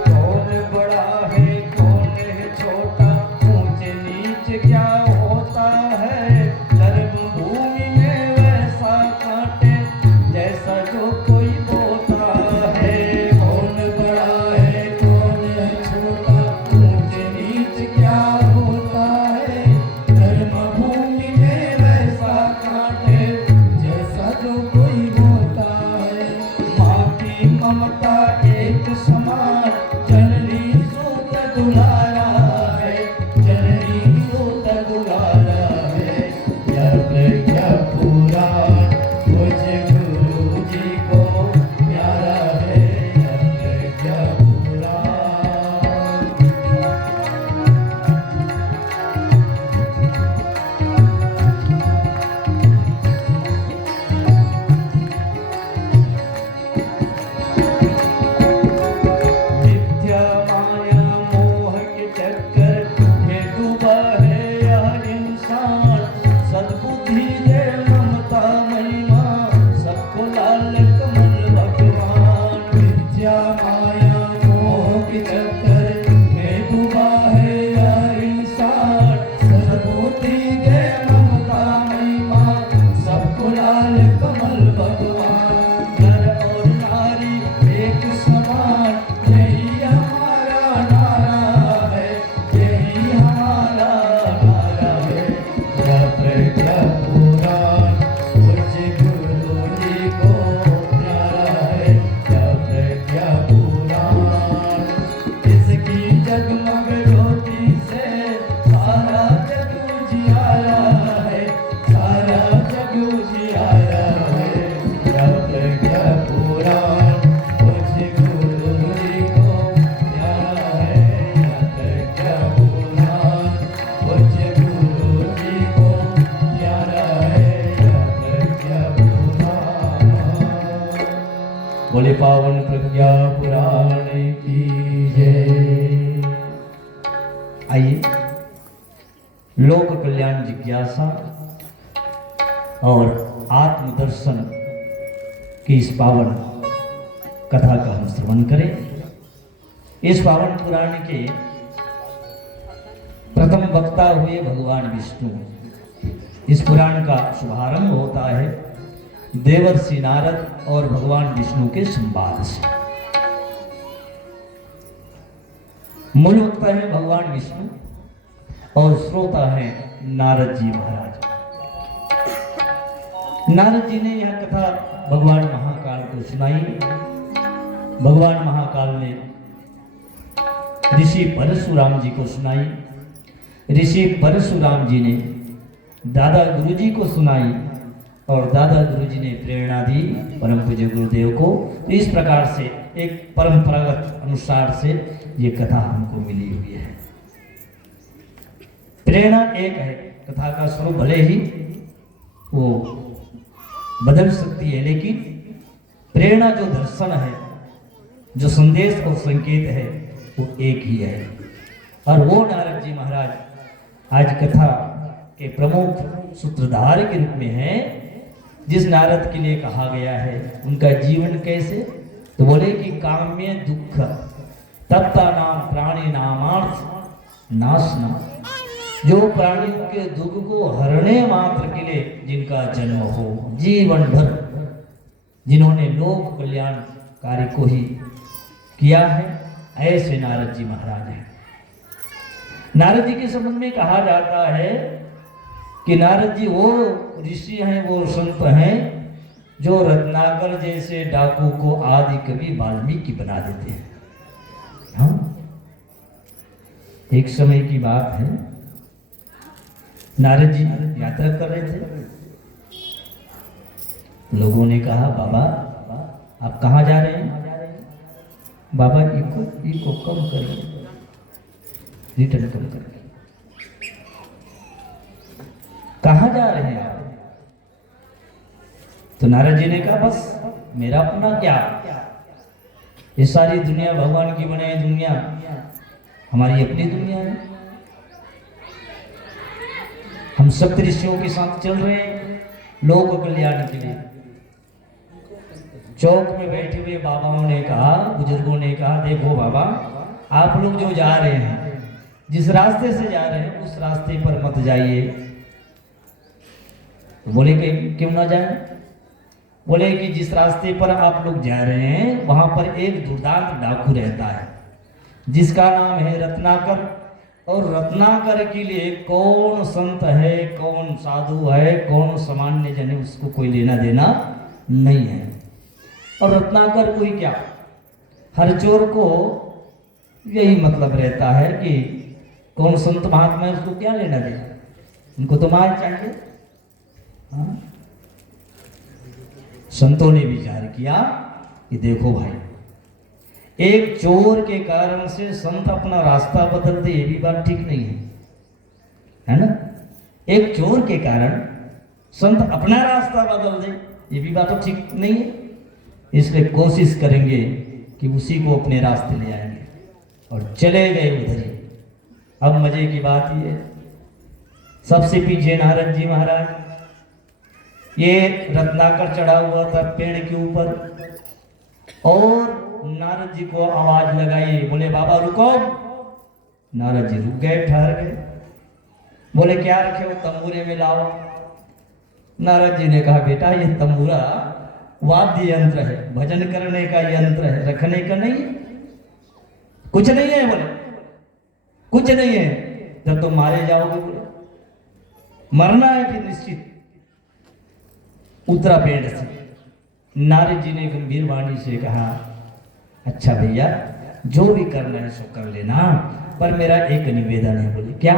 कौन बड़ा है कौन है छोटा, ऊंच नीच क्या होता है, धर्म भूमि में वैसा काटे जैसा जो कोई बोता है। कौन बड़ा है कौन है छोटा, ऊंच नीच क्या होता है, धर्म भूमि में वैसा काटे जैसा जो कोई बोता है। माँ की ममता एक समान, जननी सूत दुलारा है, जननी सूत दुलारा है, यह प्रज्ञा पुराण पूज्य गुरु जी को प्यारा है, यह प्रज्ञा पुराण। मिथ्या माया मोह के चक्कर में डूबा है यह इंसान, सद्बुद्धि दे ममता महिमा सबको लाल कमल भगवान। मिथ्या माया मोह के चक्कर में डूबा है यह इंसान, सद्बुद्धि दे ममता महिमा सबको लाल कमल भगवान। नर और नारी एक समान, यही हमारा नारा है, यही हमारा नारा है, यह प्रज्ञा पुराण पूज्य गुरु जी को प्यारा है, यह प्रज्ञा पुराण। इसकी जगमग ज्योति से सारा जग उजियारा है, सारा जग उजियारा है, यह प्रज्ञा पुराण पूज्य गुरु जी को प्यारा है, यह प्रज्ञा पुराण पूज्य गुरु जी को प्यारा है, यह प्रज्ञा पुराण। बोले पावन प्रज्ञा पुराण की जय। आइए लोक कल्याण जिज्ञासा और आत्मदर्शन की इस पावन कथा का हम श्रवण करें। इस पावन पुराण के प्रथम वक्ता हुए भगवान विष्णु। इस पुराण का शुभारंभ होता है देवर्षि नारद और भगवान विष्णु के संवाद से। मूल वक्ता है भगवान विष्णु और श्रोता है नारद जी महाराज। नारद जी ने यह कथा भगवान महाकाल को सुनाई। भगवान महाकाल ने ऋषि परशुराम जी को सुनाई। ऋषि परशुराम जी ने दादा गुरु जी को सुनाई और दादा गुरु जी ने प्रेरणा दी परम पूज्य गुरुदेव को। तो इस प्रकार से एक परंपरागत अनुसार से ये कथा हमको मिली हुई है। प्रेरणा एक है, कथा का स्वरूप भले ही वो बदल सकती है, लेकिन प्रेरणा जो दर्शन है, जो संदेश और संकेत है, वो एक ही है। और वो नारद जी महाराज आज कथा के प्रमुख सूत्रधार के रूप में है, जिस नारद के लिए कहा गया है। उनका जीवन कैसे, तो बोले कि काम्य दुख तप्ता नाम प्राणी नामार्थ नाशना, जो प्राणियों के दुख को हरने मात्र के लिए जिनका जन्म हो, जीवन भर जिन्होंने लोक कल्याण कार्य को ही किया है, ऐसे नारद जी महाराज हैं। नारद जी के संबंध में कहा जाता है कि नारद जी वो ऋषि हैं, वो संत हैं जो रत्नाकर जैसे डाकू को आदि कवि वाल्मीकि बना देते हैं। हाँ, एक समय की बात है, नारद जी यात्रा कर रहे थे। लोगों ने कहा, बाबा आप कहाँ जा रहे हैं? बाबा इको कम करिए, रिटर्न कम करिए। कहाँ जा रहे हैं आप? तो नारद जी ने कहा, बस मेरा अपना क्या, ये सारी दुनिया भगवान की बनाई दुनिया हमारी अपनी दुनिया है। हम सप्त ऋषियों के साथ चल रहे हैं लोक कल्याण के लिए। चौक में बैठे हुए बाबाओं ने कहा, बुजुर्गों ने कहा, देखो बाबा आप लोग जो जा रहे हैं, जिस रास्ते से जा रहे हैं उस रास्ते पर मत जाइए। बोले कि क्यों ना जाए? बोले कि जिस रास्ते पर आप लोग जा रहे हैं वहां पर एक दुर्दांत डाकू रहता है जिसका नाम है रत्नाकर, और रत्नाकर के लिए कौन संत है, कौन साधु है, कौन सामान्य जन है, उसको कोई लेना देना नहीं है। और रत्नाकर कोई क्या, हर चोर को यही मतलब रहता है कि कौन संत महात्मा है उसको क्या लेना देना, उनको तो माल चाहिए। हाँ? संतों ने विचार किया कि देखो भाई, एक चोर के कारण से संत अपना रास्ता बदल दे, ये भी बात ठीक नहीं है ना? एक चोर के कारण संत अपना रास्ता बदल दे, ये भी बात तो ठीक नहीं है। इसलिए कोशिश करेंगे कि उसी को अपने रास्ते ले आएंगे, और चले गए उधर ही। अब मजे की बात ये, सबसे पीछे नारद जी महाराज, ये रत्नाकर चढ़ा हुआ था पेड़ के ऊपर, और नारद जी को आवाज लगाई, बोले बाबा रुको। नारद जी रुक गए, ठहर गए। बोले क्या रखे हो? तंबूरे में लाओ। नारद जी ने कहा, बेटा ये तंबूरा वाद्य यंत्र है, भजन करने का यंत्र है, रखने का नहीं है। कुछ नहीं है। बोले कुछ नहीं है, जब तुम मारे जाओगे, बोले मरना है फिर निश्चित। उतरा पेड़ से। नारद जी ने गंभीर वाणी से कहा, अच्छा भैया जो भी करना है सो कर लेना, पर मेरा एक निवेदन है। बोले क्या?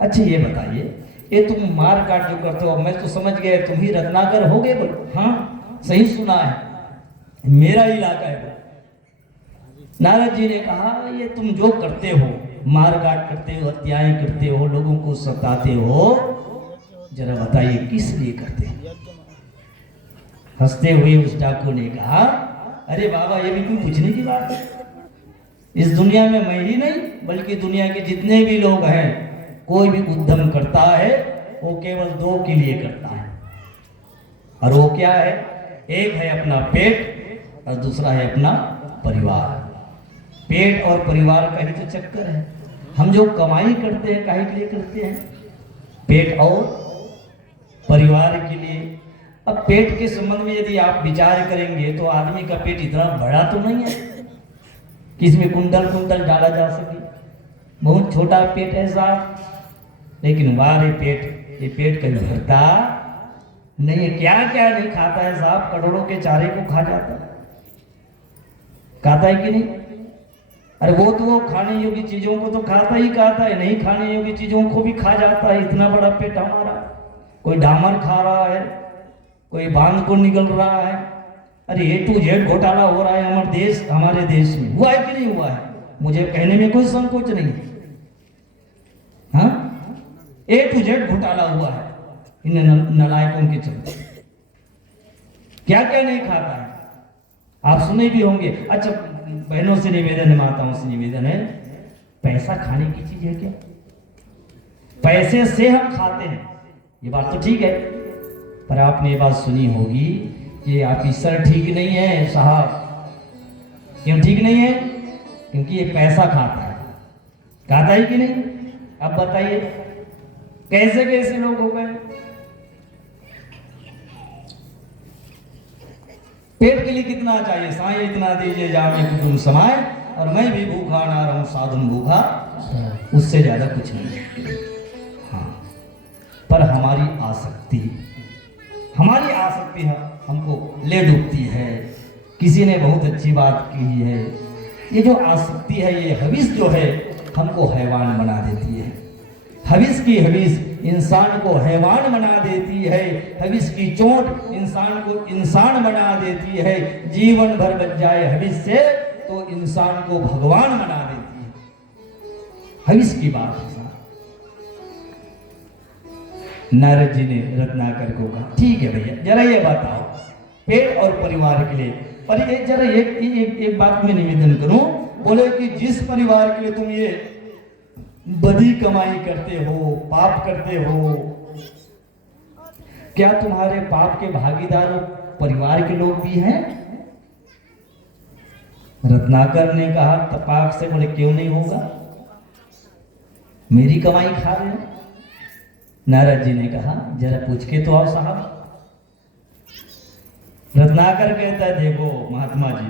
अच्छा ये बताइए, ये तुम मार काट जो करते हो, मैं तो समझ गया तुम ही रत्नाकर हो गए। बोले हाँ सही सुना है, मेरा इलाका है। नारद जी ने कहा, ये तुम जो करते हो, मार काट करते हो, हत्याएं करते हो, लोगों को सताते हो, जरा बताइए किस लिए करते हो? हंसते हुए उस डाकू ने कहा, अरे बाबा ये भी कोई पूछने की बात है। इस दुनिया में मैं ही नहीं बल्कि दुनिया के जितने भी लोग हैं, कोई भी उद्यम करता है वो केवल दो के लिए करता है, और वो क्या है? एक है अपना पेट और दूसरा है अपना परिवार। पेट और परिवार का ही तो चक्कर है। हम जो कमाई करते हैं काहे के लिए करते हैं? पेट और परिवार के लिए। अब पेट के संबंध में यदि आप विचार करेंगे तो आदमी का पेट इतना बड़ा तो नहीं है कि इसमें कुंटल कुंटल डाला जा सके। बहुत छोटा पेट है साहब, लेकिन वाह ये पेट कहीं भरता नहीं है। क्या क्या नहीं खाता है साहब, करोड़ों के चारे को खा जाता है। खाता है कि नहीं? अरे वो तो वो खाने योग्य चीजों को तो खाता है, नहीं खाने योग्य चीजों को भी खा जाता है। इतना बड़ा पेट हमारा। कोई डामर खा रहा है, कोई बांध को निकल रहा है। अरे A to Z घोटाला हो रहा है हमारे देश में। हुआ है कि नहीं हुआ है? मुझे कहने में कोई संकोच नहीं। हाँ, A to Z घोटाला हुआ है इन नालायकों के चलते। क्या क्या नहीं खाता है, आप सुने भी होंगे। अच्छा बहनों से निवेदन है, माताओं से निवेदन है, पैसा खाने की चीज है क्या? पैसे से हम खाते हैं, ये बात तो ठीक है, पर आपने ये बात सुनी होगी कि ऑफिसर ठीक नहीं है साहब। क्यों ठीक नहीं है? क्योंकि ये पैसा खाता है। खाता है कि नहीं? अब बताइए कैसे कैसे लोग हो गए। पेट के लिए कितना चाहिए? साई इतना दीजिए जामे कुटुम समाए, और मैं भी भूखा ना रहूं साधुन भूखा, उससे ज्यादा कुछ नहीं। हाँ, पर हमारी आसक्ति है, हमको ले डूबती है। किसी ने बहुत अच्छी बात की है, ये जो आसक्ति है, ये हविस जो है हमको हैवान बना देती है। हविस की हविस इंसान को हैवान बना देती है। हविस की चोट इंसान को इंसान बना देती है। जीवन भर बच जाए हविस से तो इंसान को भगवान बना देती है। हविस की बात है। नारद जी ने रत्नाकर को कहा, ठीक है भैया, जरा ये बताओ पेट और परिवार के लिए, पर एक जरा एक बात में निवेदन करूं। बोले कि जिस परिवार के लिए तुम ये बदी कमाई करते हो, पाप करते हो, क्या तुम्हारे पाप के भागीदार परिवार के लोग भी हैं? रत्नाकर ने कहा तपाक से, बोले क्यों नहीं होगा, मेरी कमाई खा रहे हो। नारद जी ने कहा जरा पूछ के तो आओ साहब। रत्नाकर कहता है देखो महात्मा जी,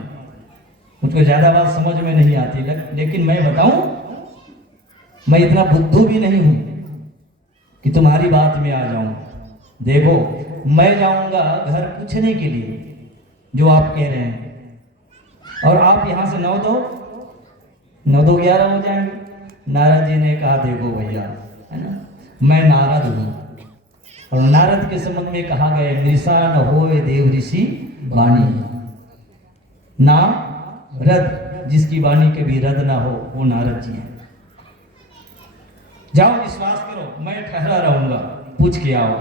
मुझको ज्यादा बात समझ में नहीं आती, लेकिन मैं बताऊं, मैं इतना बुद्धू भी नहीं हूं कि तुम्हारी बात में आ जाऊं। देखो मैं जाऊंगा घर पूछने के लिए जो आप कह रहे हैं, और आप यहां से 9 दो 11 हो जाएंगे। नारद जी ने कहा देखो भैया, है ना, मैं नारद हूं, और नारद के संबंध में कहा गया मृषा न होए देव ऋषि वाणी, ना रद, जिसकी वाणी के भी रद ना हो वो नारद जी है। जाओ विश्वास करो, मैं ठहरा रहूंगा, पूछ के आओ।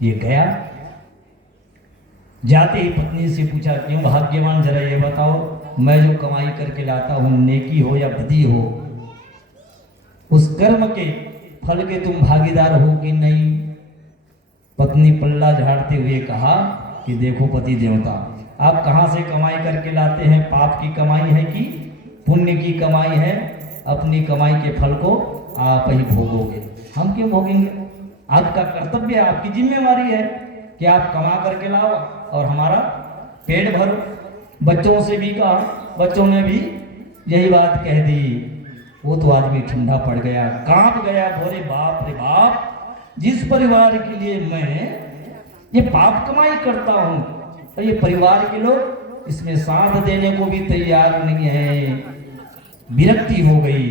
ये गया, जाते ही पत्नी से पूछा क्यों भाग्यवान, जरा ये बताओ, मैं जो कमाई करके लाता हूं नेकी हो या बदी हो, उस कर्म के फल के तुम भागीदार हो कि नहीं? पत्नी पल्ला झाड़ते हुए कहा कि देखो पति देवता, आप कहां से कमाई करके लाते हैं? पाप की कमाई है कि पुण्य की कमाई है? अपनी कमाई के फल को आप ही भोगोगे, हम क्यों भोगेंगे? आपका कर्तव्य है, आपकी जिम्मेवारी है कि आप कमा करके लाओ और हमारा पेट भरो। बच्चों से भी कहा, बच्चों ने भी यही बात कह दी। वो तो आदमी ठंडा पड़ गया, कांप गया, बोले बाप रे बाप, जिस परिवार के लिए मैं ये पाप कमाई करता हूं और ये परिवार के लोग इसमें साथ देने को भी तैयार नहीं है। विरक्ति हो गई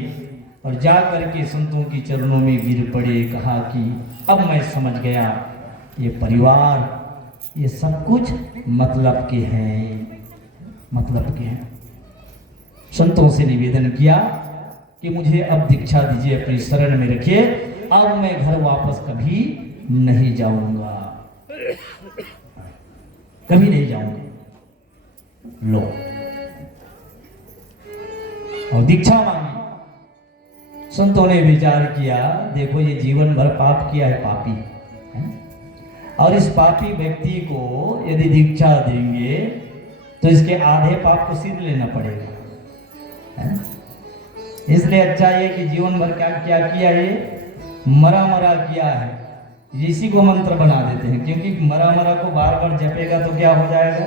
और जा करके संतों की चरणों में गिर पड़े। कहा कि अब मैं समझ गया, ये परिवार ये सब कुछ मतलब के हैं, मतलब के हैं। संतों से निवेदन किया कि मुझे अब दीक्षा दीजिए, अपनी शरण में रखिए, अब मैं घर वापस कभी नहीं जाऊंगा, कभी नहीं जाऊंगा। लो, और दीक्षा मांगी। संतों ने विचार किया, देखो ये जीवन भर पाप किया है, पापी है, और इस पापी व्यक्ति को यदि दीक्षा देंगे तो इसके आधे पाप को सिद्ध लेना पड़ेगा, है? इसलिए अच्छा ये कि जीवन भर क्या क्या किया, ये मरा किया है, इसी को मंत्र बना देते हैं, क्योंकि मरा को बार बार जपेगा तो क्या हो जाएगा,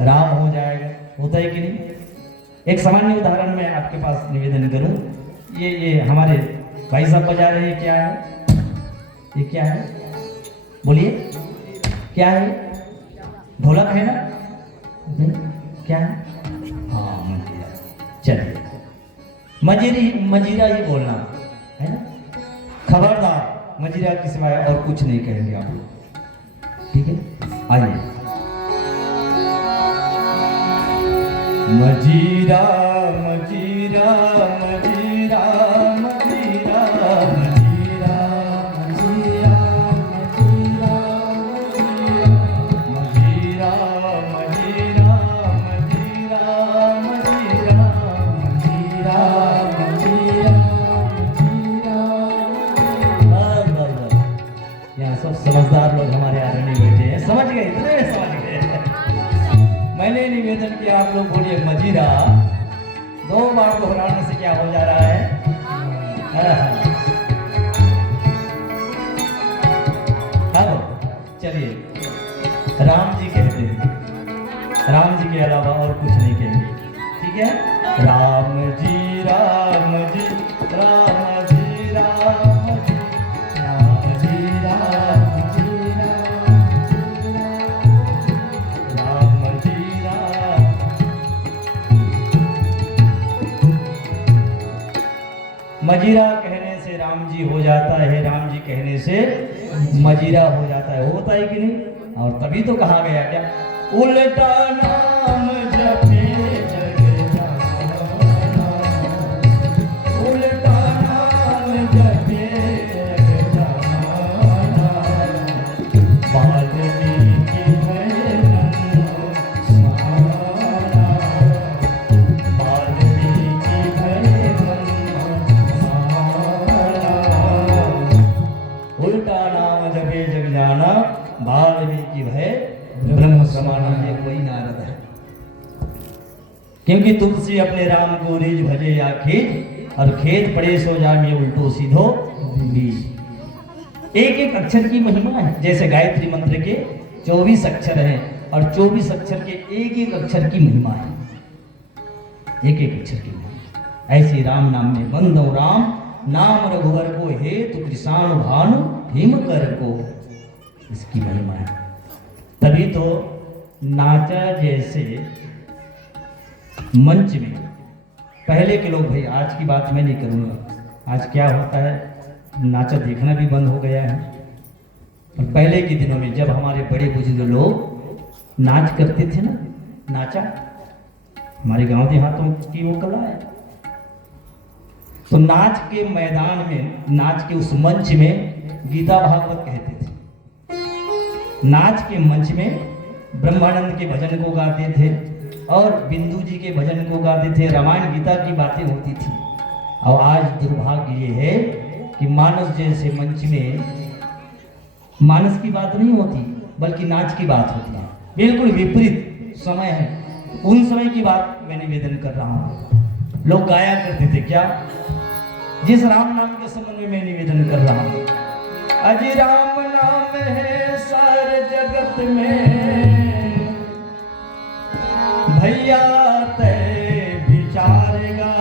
राम हो जाएगा। होता है कि नहीं? एक सामान्य उदाहरण में आपके पास निवेदन करूं, ये हमारे भाई साहब बजा रहे हैं, क्या है ये, क्या है बोलिए, क्या है? ढोलक है ना? क्या है? हाँ मंजीरा। चलिए मजीरा ही बोलना है ना, खबरदार मजीरा के सिवाय और कुछ नहीं कहेंगे आप लोग, ठीक है? आइए। मजीरा मजीरा मजीरा मजीरा मजीरा मजीरा मजीरा मजीरा मजीरा मजीरा मजीरा मजीरा मजीरा। यहाँ सब समझदार लोग हमारे आदमी बैठे हैं, समझ गए, इतने में समझ गए। मैंने निवेदन किया, आप लोग बोलिए मजीरा, 2 बार दोहराने से क्या हो जा रहा है? हेलो, चलिए राम जी कहते हैं, राम जी के अलावा और कुछ नहीं कहेंगे, ठीक है? राम जी राम जी राम जी राम जी राम जी राम जी राम जी राम। मजीरा कहने से राम जी हो जाता है, राम जी कहने से मजीरा हो जाता है, होता है कि नहीं? और तभी तो कहा गया क्या, उल्टा नाम जपे जगजाना, उल्टा नाम जपे जगजाना, वाल्मीकि भय मन समाना, वाल्मीकि भय मन समाना, उल्टा नाम जपे जगजाना, वाल्मीकि भय ब्रह्म समाना। ये कोई नारद है, क्योंकि तुलसी अपने राम को रिज भजे या खेत, और खेत पड़े सो जामिए उल्टो सीधो बीज। एक एक अक्षर की महिमा है, जैसे गायत्री मंत्र के 24 अक्षर हैं और 24 अक्षर के एक एक अक्षर की महिमा है, एक एक अक्षर की महिमा। ऐसे राम नाम में बंदो राम नाम रघुवर को हेतु कृषाण भानु हिम कर को, इसकी महिमा है। तभी तो नाचा जैसे मंच में पहले के लोग, भाई आज की बात मैं नहीं करूँगा, आज क्या होता है नाचा देखना भी बंद हो गया है। और पहले के दिनों में जब हमारे बड़े बुजुर्ग लोग नाच करते थे ना, नाचा हमारे गांव देहातों की वो कला है, तो नाच के मैदान में, नाच के उस मंच में गीता भागवत कहते थे, नाच के मंच में ब्रह्मानंद के भजन को गाते थे और बिंदु जी के भजन को गाते थे, रामायण गीता की बातें होती थी। और आज दुर्भाग्य ये है कि मानस जैसे मंच में मानस की बात नहीं होती बल्कि नाच की बात होती है, बिल्कुल विपरीत समय है। उन समय की बात मैं निवेदन कर रहा हूँ, लोग गाया करते थे क्या, जिस राम नाम के संबंध में मैं निवेदन कर रहा हूँ। अजी राम नाम है सारे जगत में, भैया तय विचारेगा,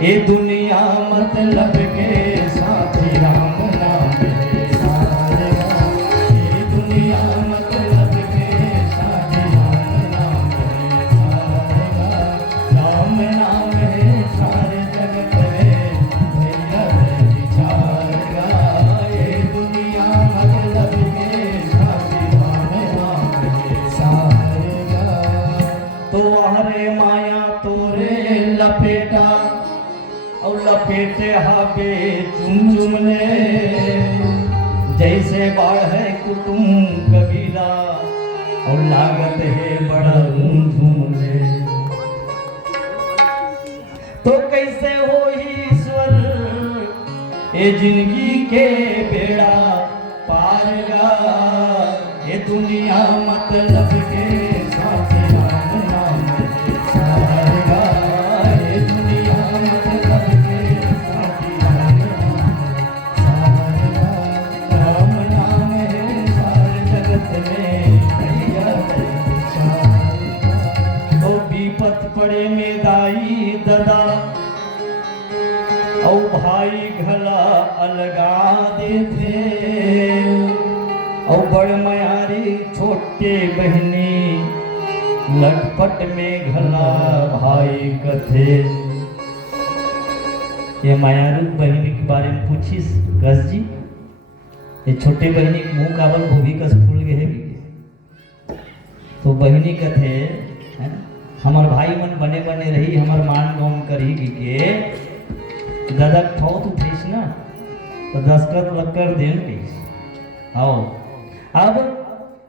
ये दुनिया मतलब के साथी राम नाम है सारेगा, ये दुनिया मतलब के साथी राम नाम है सारेगा, राम नाम है सारे जगत में, भैया तय विचारेगा, ये दुनिया मतलब के साथी राम नाम है सारेगा। तो हरे माया तोरे लपेटा और लपेटे हाबे चुम चुम ले, जैसे बाढ़ है कुटुंब कबीला और लागत है बड़ा धूम धूम ले। तो कैसे हो ईश्वर ये जिंदगी के बेड़ा पारगा, ये दुनिया मतलब के साथ राम नाम है सारेगा, ये दुनिया मतलब के साथ राम नाम है सारेगा, राम नाम है सारे जगत में भैया सारेगा। तो विपत पड़े में दाई ददा और भाई घला अलगा देते, और बड़ मयारी छोटे बहनी लटपट में घला भाई कथे। ये मायारू बहनी के बारे में पूछिस कस जी, ये छोटे बहनी के मुंह कावल वो भी कस फूल गए है। तो बहनी कथे हमार भाई मन बने बने रही, हमार मान गौम करी के दादा खाओ तू थीस ना, तो दस्खत लक्कर देन कहीस। आओ अब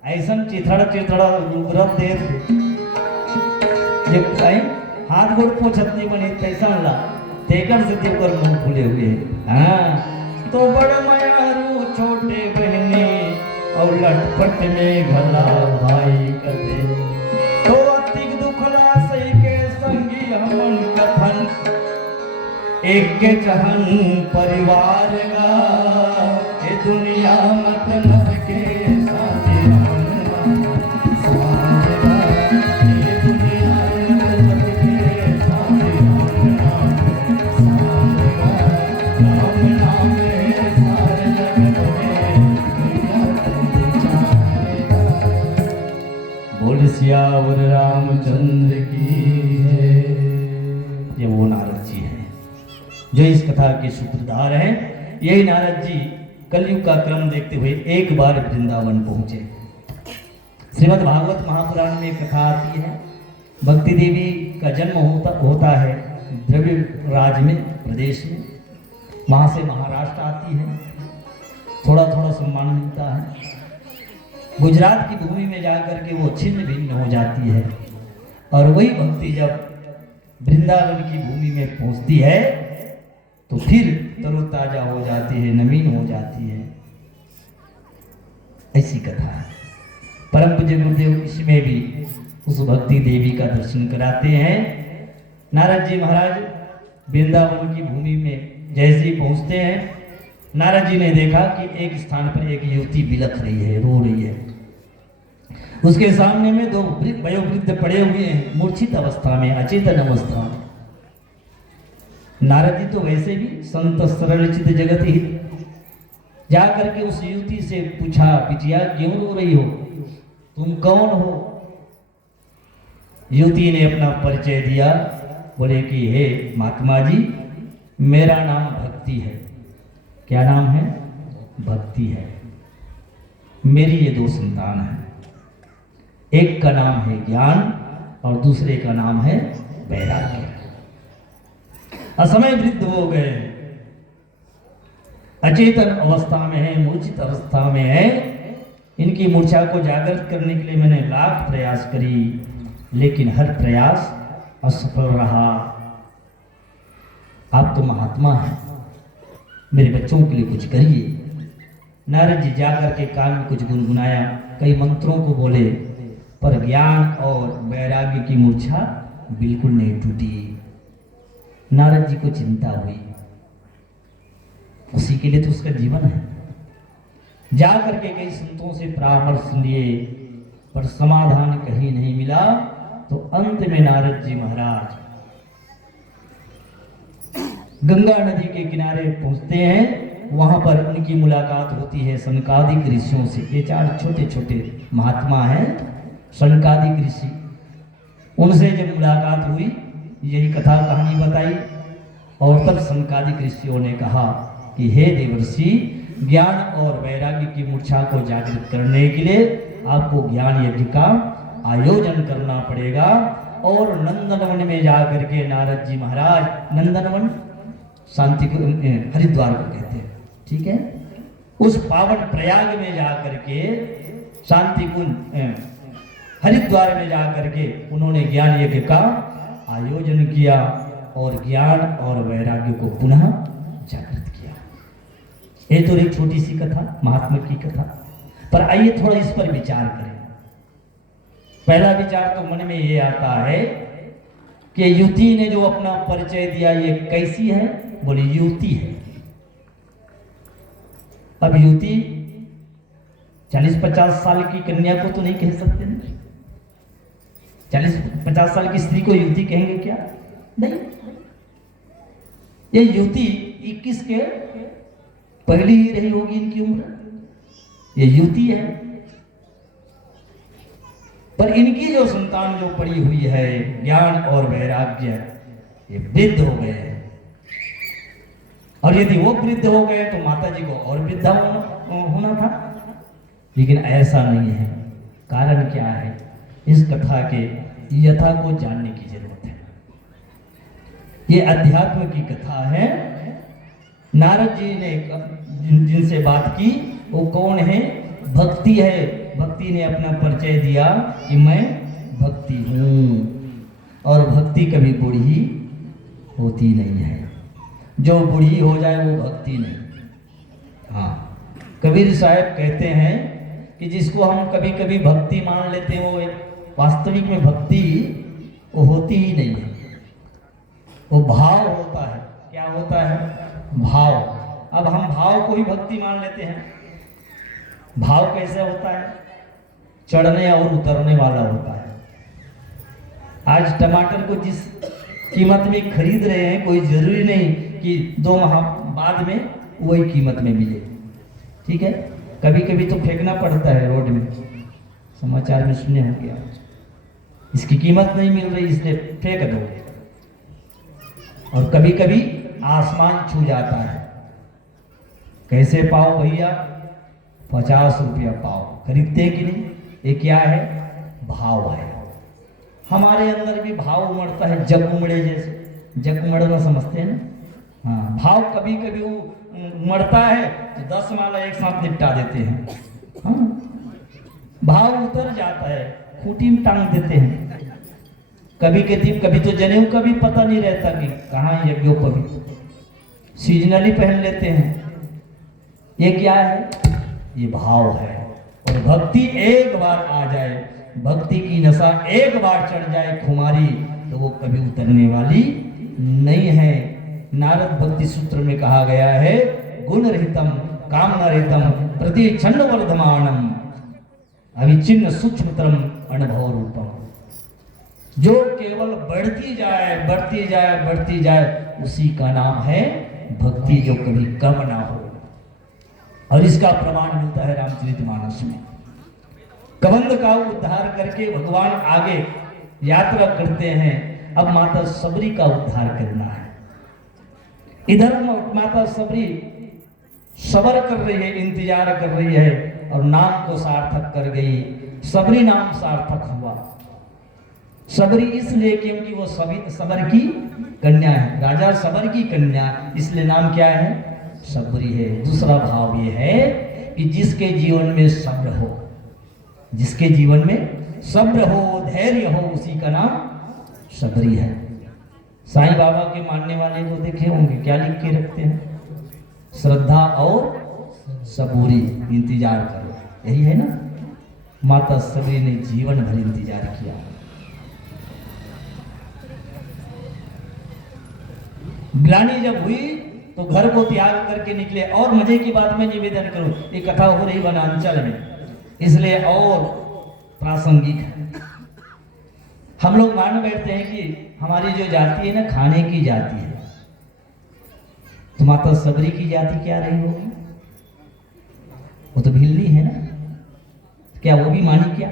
ऐसा चिथड़ा चिथड़ा लुगरत दे जे कहीं हाथ गोड़ पोछत नहीं बनी पैसा ला तेकर से देकर मुंह खुले हुए। हाँ तो बड़ मयारू छोटे बहने और लटपट में घला भाई कथे, तो अतिक दुखला सही के संगी हम पावन कफन एक के चहन परिवार का ये दुनिया मतलब के साथी ये दुनिया मतलब के साथी राम नाम सारे जगत में बोल सियावर रामचंद्र की जय। ये वो नारद जी हैं जो इस कथा के सूत्रधार हैं। यही नारद जी कलयुग का क्रम देखते हुए एक बार वृंदावन पहुंचे। श्रीमद् भागवत महापुराण में कथा आती है, भक्ति देवी का जन्म होता है द्रव्य राज में, प्रदेश में। वहां से महाराष्ट्र आती है, थोड़ा थोड़ा सम्मान मिलता है। गुजरात की भूमि में जाकर के वो छिन्न भिन्न हो जाती है, और वही भक्ति जब वृंदावन की भूमि में पहुंचती है तो फिर तरोताजा हो जाती है, नवीन हो जाती है। ऐसी कथा है। परम पूज्य गुरुदेव इसमें भी उस भक्ति देवी का दर्शन कराते हैं। नारद जी महाराज वृंदावन की भूमि में जैसे ही पहुंचते हैं, नारद जी ने देखा कि एक स्थान पर एक युवती बिलख रही है, रो रही है। उसके सामने में दो वयोवृद्ध पड़े हुए हैं, मूर्छित अवस्था में, अचेतन अवस्था में। नारद जी तो वैसे भी संत सरल चित जगत ही, जा करके उस युवती से पूछा, बिटिया क्यों रो रही हो, तुम कौन हो? युवती ने अपना परिचय दिया, बोले कि हे महात्मा जी, मेरा नाम भक्ति है। क्या नाम है? भक्ति है। मेरी ये दो संतान हैं, एक का नाम है ज्ञान और दूसरे का नाम है वैराग्य। असमय वृद्ध हो गए, अचेतन अवस्था में है, मूर्छित अवस्था में है। इनकी मूर्छा को जागृत करने के लिए मैंने लाख प्रयास करी, लेकिन हर प्रयास असफल रहा। आप तो महात्मा हैं, मेरे बच्चों के लिए कुछ करिए। नारद जी जाकर के कान में कुछ गुनगुनाया, कई मंत्रों को बोले, पर ज्ञान और वैराग्य की मूर्छा बिल्कुल नहीं टूटी। नारद जी को चिंता हुई, उसी के लिए तो उसका जीवन है। जा करके कई संतों से परामर्श लिए, पर समाधान कहीं नहीं मिला। तो अंत में नारद जी महाराज गंगा नदी के किनारे पहुंचते हैं। वहां पर उनकी मुलाकात होती है सनकादिक ऋषियों से। ये चार छोटे छोटे महात्मा हैं, सनकादिक ऋषि। उनसे जब मुलाकात हुई, यही कथा कहानी बताई, और तब सनकादिक ऋषियों ने कहा कि हे देवर्षि, ज्ञान और वैराग्य की मूर्छा को जागृत करने के लिए आपको ज्ञान यज्ञ का आयोजन करना पड़ेगा। और नंदनवन में जाकर के नारद जी महाराज, नंदनवन शांति को हरिद्वार को कहते हैं, ठीक है, उस पावन प्रयाग में जाकर के शांति कुंज हरिद्वार में जाकर के उन्होंने ज्ञान यज्ञ का आयोजन किया और ज्ञान और वैराग्य को पुनः जागृत किया। ये तो एक छोटी सी कथा, महात्मा की कथा, पर आइए थोड़ा इस पर विचार करें। पहला विचार तो मन में ये आता है कि युवती ने जो अपना परिचय दिया, ये कैसी है? बोले युवती है। अब युवती 40-50 साल की कन्या को तो नहीं कह सकते ना। 40-50 साल की स्त्री को युवती कहेंगे क्या? नहीं। ये युवती 21 के पहली ही रही होगी इनकी उम्र। ये युवती है, पर इनकी जो संतान जो पड़ी हुई है, ज्ञान और वैराग्य, ये वृद्ध हो गए हैं। और यदि वो वृद्ध हो गए तो माता जी को और वृद्धा होना था, लेकिन ऐसा नहीं है। कारण क्या है? इस कथा के यथा को जानने की जरूरत है। ये अध्यात्म की कथा है। नारद जी ने जिनसे बात की वो कौन है? भक्ति है। भक्ति ने अपना परिचय दिया कि मैं भक्ति हूं, और भक्ति कभी बूढ़ी होती नहीं है। जो बूढ़ी हो जाए वो भक्ति नहीं। हाँ, कबीर साहब कहते हैं कि जिसको हम कभी कभी भक्ति मान लेते हैं, वो वास्तविक में भक्ति वो होती ही नहीं है। वो भाव होता है। क्या होता है? भाव। अब हम भाव को ही भक्ति मान लेते हैं। भाव कैसे होता है? चढ़ने और उतरने वाला होता है। आज टमाटर को जिस कीमत में खरीद रहे हैं, कोई जरूरी नहीं कि 2 माह बाद में वही कीमत में मिले। ठीक है, कभी कभी तो फेंकना पड़ता है रोड में, समाचार में सुने होंगे आप, इसकी कीमत नहीं मिल रही इसलिए फेंक दो। और कभी कभी आसमान छू जाता है। कैसे पाव भैया? 50 रुपया पाव। खरीदते हैं कि नहीं? ये क्या है? भाव है। हमारे अंदर भी भाव उमड़ता है, जग उमड़े जैसे। जग उमड़ना समझते हैं ना? हाँ, भाव कभी कभी उमड़ता है तो 10 माला एक साथ निपटा देते हैं। हाँ, भाव उतर जाता है, खूंटी में टांग देते हैं। कभी तो जनेऊ का भी पता नहीं रहता कि कहाँ यज्ञोपवीत, सीजनली पहन लेते हैं। ये क्या है? ये भाव है। और भक्ति एक बार आ जाए, भक्ति की नशा एक बार चढ़ जाए खुमारी, तो वो कभी उतरने वाली नहीं है। नारद भक्ति सूत्र में कहा गया है, गुण रहितम कामना रहितम प्रति छन्न वर्धमानम अविचिन्न सूक्ष्मतरम अनुभव रूपम। जो केवल बढ़ती जाए बढ़ती जाए बढ़ती जाए, उसी का नाम है भक्ति, जो कभी कम ना हो। और इसका प्रमाण मिलता है रामचरितमानस में। कबंध का उद्धार करके भगवान आगे यात्रा करते हैं। अब माता सबरी का उद्धार करना है। इधर माता सबरी सबर कर रही है, इंतजार कर रही है, और नाम को सार्थक कर गई। सबरी नाम सार्थक हुआ। सबरी इसलिए क्योंकि वो सबर की कन्या है, राजा सबर की कन्या, इसलिए नाम क्या है? सबरी है। दूसरा भाव ये है कि जिसके जीवन में सब्र हो, जिसके जीवन में सब्र हो, धैर्य हो, उसी का नाम सबरी है। साईं बाबा के मानने वाले को देखे होंगे, क्या लिख के रखते हैं? श्रद्धा और सबूरी, इंतजार करो। यही है ना? माता सबरी ने जीवन भर इंतजार किया। ग्लानि जब हुई तो घर को त्याग करके निकले। और मजे की बात मैं निवेदन करूं, ये कथा हो रही वनांचल में, इसलिए और प्रासंगिक है। हम लोग मान बैठते हैं कि हमारी जो जाति है ना, खाने की जाति है। तो माता सबरी की जाति क्या रही होगी? वो तो भिल्ली है ना, क्या वो भी मानी क्या?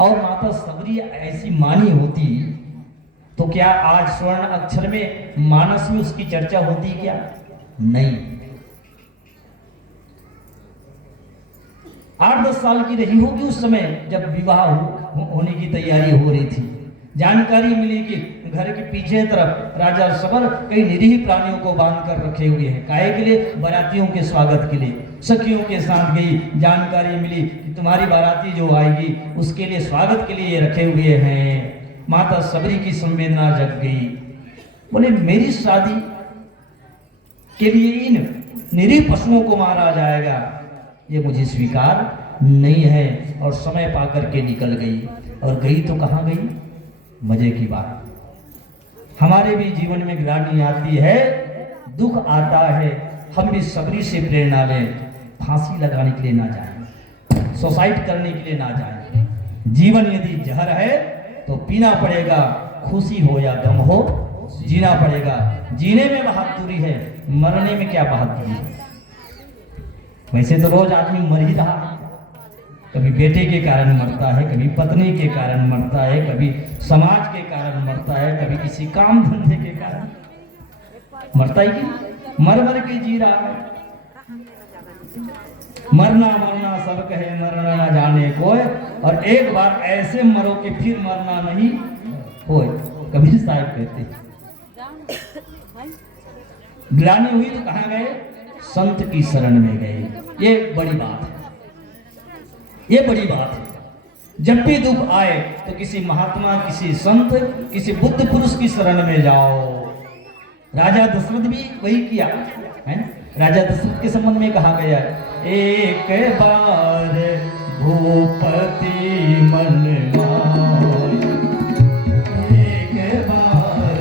और माता सबरी ऐसी मानी होती तो क्या आज स्वर्ण अक्षर में मानस में उसकी चर्चा होती क्या? नहीं। 8-10 साल की रही होगी उस समय जब विवाह होने की तैयारी हो रही थी। जानकारी मिली कि घर के पीछे तरफ राजा सबर कई निरीह प्राणियों को बांध कर रखे हुए हैं। काहे के लिए? बारातियों के स्वागत के लिए। सखियों के साथ गई, जानकारी मिली कि तुम्हारी बाराती जो आएगी उसके लिए स्वागत के लिए रखे हुए हैं। माता सबरी की संवेदना जग गई। बोले मेरी शादी के लिए इन निरीह पशुओं को मारा जाएगा, ये मुझे स्वीकार नहीं है। और समय पा करके निकल गई। और गई तो कहाँ गई? मजे की बात, हमारे भी जीवन में ग्लानि आती है, दुख आता है, हम भी सबरी से प्रेरणा लें। फांसी लगाने के लिए ना जाएं, सुसाइड करने के लिए ना जाएं। जीवन यदि जहर है तो पीना पड़ेगा, खुशी हो या गम हो जीना पड़ेगा। जीने में बहादुरी है, मरने में क्या बहादुरी है? वैसे तो रोज आदमी मर ही रहा है। कभी बेटे के कारण मरता है, कभी पत्नी के कारण मरता है, कभी समाज के कारण मरता है, कभी किसी काम धंधे के कारण मरता है कि मर मर के जी रहा है। मरना मरना सब कहे, मरना ना जाने कोई, और एक बार ऐसे मरो कि फिर मरना नहीं होए, कबीर साहब कहते। ग्लानि हुई तो कहाँ गए? संत की शरण में गए। ये बड़ी बात है, ये बड़ी बात है। जब भी दुख आए तो किसी महात्मा, किसी संत, किसी बुद्ध पुरुष की शरण में जाओ। राजा दशरथ भी वही किया है ना। राजा दशरथ के संबंध में कहा गया, एक बार भूपति मन माय, एक बार